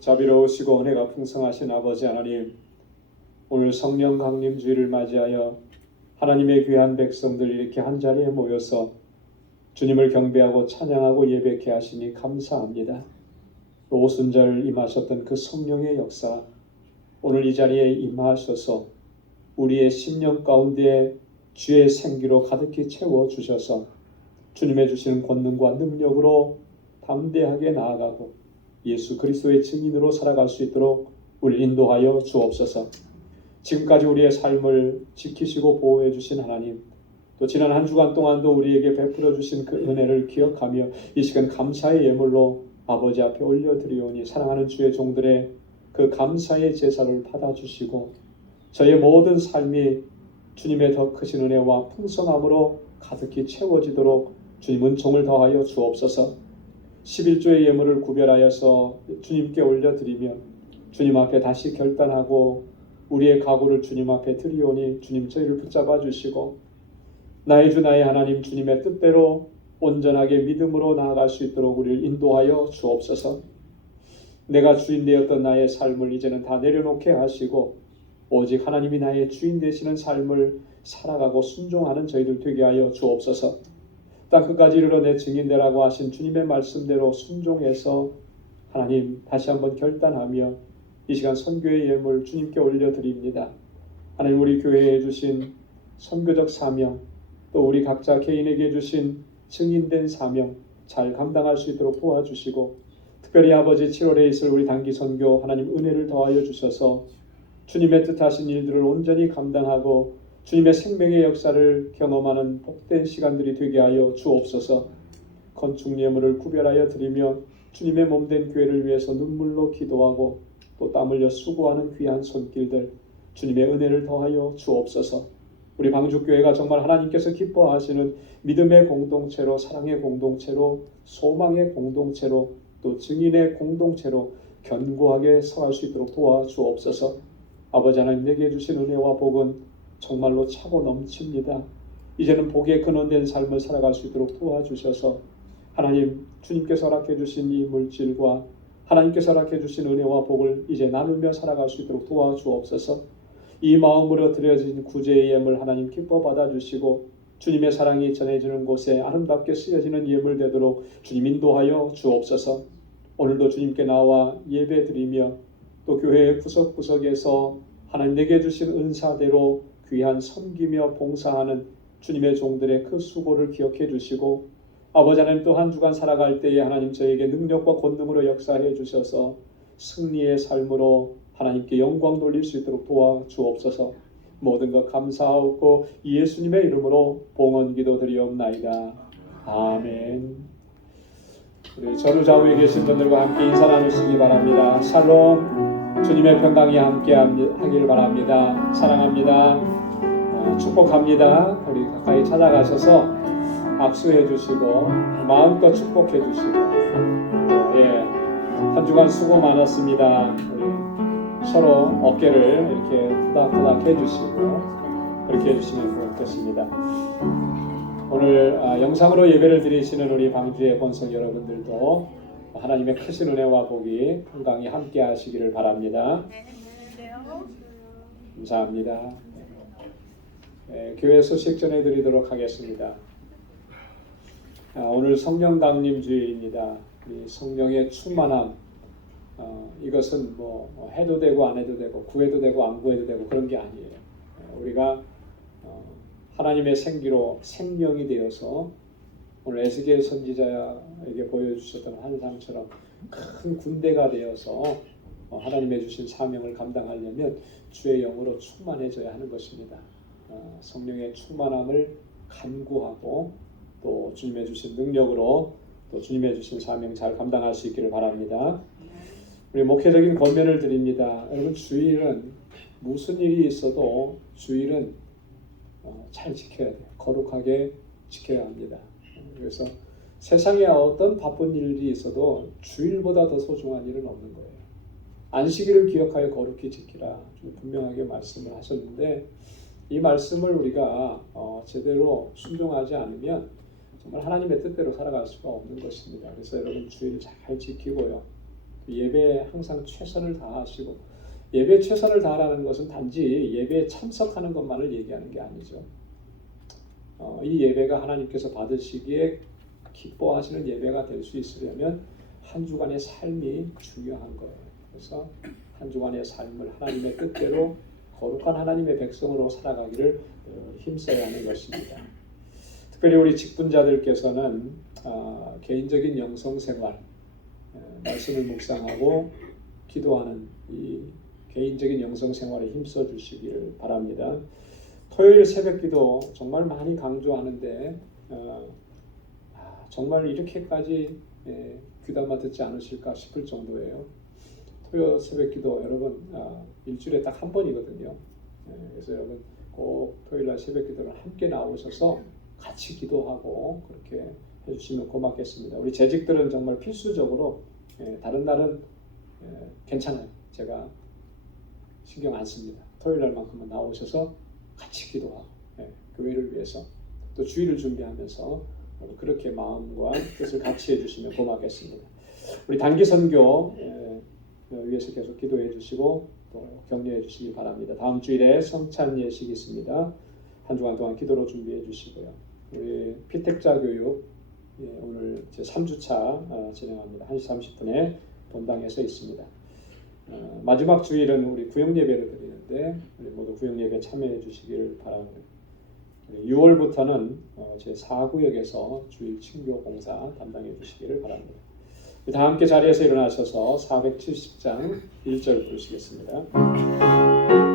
자비로우시고 은혜가 풍성하신 아버지 하나님, 오늘 성령 강림 주일을 맞이하여 하나님의 귀한 백성들 이렇게 한자리에 모여서 주님을 경배하고 찬양하고 예배케 하시니 감사합니다. 오순절 임하셨던 그 성령의 역사 오늘 이 자리에 임하셔서 우리의 심령 가운데 주의 생기로 가득히 채워주셔서 주님의 주시는 권능과 능력으로 담대하게 나아가고 예수 그리스도의 증인으로 살아갈 수 있도록 우리 인도하여 주옵소서. 지금까지 우리의 삶을 지키시고 보호해 주신 하나님, 또 지난 한 주간 동안도 우리에게 베풀어 주신 그 은혜를 기억하며 이 시간 감사의 예물로 아버지 앞에 올려드리오니 사랑하는 주의 종들의 그 감사의 제사를 받아주시고 저의 모든 삶이 주님의 더 크신 은혜와 풍성함으로 가득히 채워지도록 주님 은총을 더하여 주옵소서. 11조의 예물을 구별하여서 주님께 올려드리며 주님 앞에 다시 결단하고 우리의 각오를 주님 앞에 드리오니 주님 저희를 붙잡아 주시고 나의 주 나의 하나님 주님의 뜻대로 온전하게 믿음으로 나아갈 수 있도록 우리를 인도하여 주옵소서. 내가 주인 되었던 나의 삶을 이제는 다 내려놓게 하시고 오직 하나님이 나의 주인 되시는 삶을 살아가고 순종하는 저희들 되게 하여 주옵소서. 땅끝까지 이르러 내 증인되라고 하신 주님의 말씀대로 순종해서 하나님 다시 한번 결단하며 이 시간 선교의 예물 주님께 올려드립니다. 하나님 우리 교회에 주신 선교적 사명, 또 우리 각자 개인에게 주신 증인된 사명 잘 감당할 수 있도록 도와주시고 특별히 아버지 7월에 있을 우리 단기 선교 하나님 은혜를 더하여 주셔서 주님의 뜻하신 일들을 온전히 감당하고 주님의 생명의 역사를 경험하는 복된 시간들이 되게 하여 주옵소서. 건축 예물을 구별하여 드리며 주님의 몸된 교회를 위해서 눈물로 기도하고 또 땀 흘려 수고하는 귀한 손길들 주님의 은혜를 더하여 주옵소서. 우리 방주교회가 정말 하나님께서 기뻐하시는 믿음의 공동체로, 사랑의 공동체로, 소망의 공동체로, 또 증인의 공동체로 견고하게 서갈 수 있도록 도와주옵소서. 아버지 하나님, 내게 주신 은혜와 복은 정말로 차고 넘칩니다. 이제는 복에 근원된 삶을 살아갈 수 있도록 도와주셔서 하나님, 주님께서 허락해 주신 이 물질과 하나님께서 허락해 주신 은혜와 복을 이제 나누며 살아갈 수 있도록 도와주옵소서. 이 마음으로 드려진 구제의 예물 하나님 기뻐 받아주시고 주님의 사랑이 전해지는 곳에 아름답게 쓰여지는 예물 되도록 주님 인도하여 주옵소서. 오늘도 주님께 나와 예배 드리며 또 교회의 구석구석에서 하나님 내게 주신 은사대로 귀한 섬기며 봉사하는 주님의 종들의 그 수고를 기억해 주시고 아버지 하나님, 또 한 주간 살아갈 때에 하나님 저에게 능력과 권능으로 역사해 주셔서 승리의 삶으로 하나님께 영광 돌릴 수 있도록 도와주옵소서. 모든 것 감사하옵고 예수님의 이름으로 봉헌 기도드리옵나이다. 아멘. 우리 전우좌우에 계신 분들과 함께 인사 나누시기 바랍니다. 샬롬. 주님의 평강이 함께 하길 바랍니다. 사랑합니다. 축복합니다. 우리 가까이 찾아가셔서 악수해 주시고 마음껏 축복해 주시고, 한 주간 수고 많았습니다. 우리 서로 어깨를 이렇게 토닥토닥 해주시고 그렇게 해주시면 고맙겠습니다. 오늘 영상으로 예배를 드리시는 우리 방주의 본성 여러분들도 하나님의 크신 은혜와 복이 건강히 함께 하시기를 바랍니다. 감사합니다. 교회 소식 전해드리도록 하겠습니다. 오늘 성령 강림 주일입니다. 이 성령의 충만함, 이것은 뭐 해도 되고 안 해도 되고 구해도 되고 안 구해도 되고 그런 게 아니에요. 우리가 하나님의 생기로 생명이 되어서 오늘 에스겔 선지자에게 보여주셨던 환상처럼 큰 군대가 되어서 하나님의 주신 사명을 감당하려면 주의 영으로 충만해져야 하는 것입니다. 성령의 충만함을 간구하고 또 주님의 주신 능력으로 또 주님의 주신 사명 잘 감당할 수 있기를 바랍니다. 우리 목회적인 권면을 드립니다. 여러분, 주일은 무슨 일이 있어도 주일은 잘 지켜야 돼요. 거룩하게 지켜야 합니다. 그래서 세상에 어떤 바쁜 일이 있어도 주일보다 더 소중한 일은 없는 거예요. 안식일을 기억하여 거룩히 지키라 좀 분명하게 말씀을 하셨는데, 이 말씀을 우리가 제대로 순종하지 않으면 정말 하나님의 뜻대로 살아갈 수가 없는 것입니다. 그래서 여러분, 주일 잘 지키고요. 예배에 항상 최선을 다하시고, 예배에 최선을 다하라는 것은 단지 예배에 참석하는 것만을 얘기하는 게 아니죠. 이 예배가 하나님께서 받으시기에 기뻐하시는 예배가 될 수 있으려면 한 주간의 삶이 중요한 거예요. 그래서 한 주간의 삶을 하나님의 뜻대로 거룩한 하나님의 백성으로 살아가기를 힘써야 하는 것입니다. 특별히 우리 직분자들께서는 개인적인 영성생활, 말씀을 묵상하고 기도하는 이 개인적인 영성생활에 힘써 주시기를 바랍니다. 토요일 새벽기도 정말 많이 강조하는데 정말 이렇게까지 귀담아 듣지 않으실까 싶을 정도예요. 토요 새벽기도 여러분 일주일에 딱 한 번이거든요. 그래서 여러분 꼭 토요일날 새벽기도를 함께 나오셔서 같이 기도하고 그렇게 해주시면 고맙겠습니다. 우리 재직들은 정말 필수적으로 다른 날은 괜찮아요. 제가 신경 안 씁니다. 토요일날만큼은 나오셔서 같이 기도하고 교회를 위해서 또 주일을 준비하면서 그렇게 마음과 뜻을 같이 해주시면 고맙겠습니다. 우리 단기 선교 위해서 계속 기도해 주시고 또 격려해 주시기 바랍니다. 다음 주일에 성찬 예식이 있습니다. 한 주간 동안 기도로 준비해 주시고요. 우리 피택자 교육 오늘 제 3주차 진행합니다. 1시 30분에 본당에서 있습니다. 마지막 주일은 우리 구역 예배를 드리는데 우리 모두 구역 예배 참여해 주시기를 바랍니다. 6월부터는 제 4구역에서 주일 친교 공사 담당해 주시기를 바랍니다. 다 함께 자리에서 일어나셔서 470장 1절 부르시겠습니다.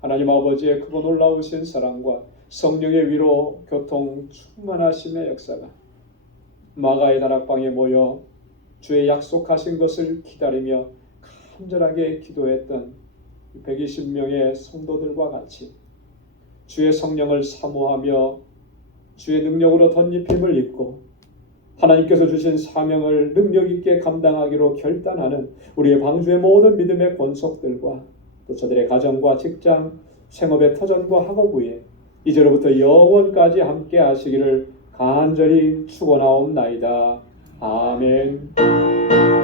하나님 아버지의 크고 놀라우신 사랑과 성령의 위로 교통 충만하심의 역사가 마가의 다락방에 모여 주의 약속하신 것을 기다리며 간절하게 기도했던 120명의 성도들과 같이 주의 성령을 사모하며 주의 능력으로 덧입힘을 입고 하나님께서 주신 사명을 능력 있게 감당하기로 결단하는 우리의 방주의 모든 믿음의 권속들과 또 저들의 가정과 직장, 생업의 터전과 학업 위에 이제로부터 영원까지 함께 하시기를 간절히 축원하옵나이다. 아멘.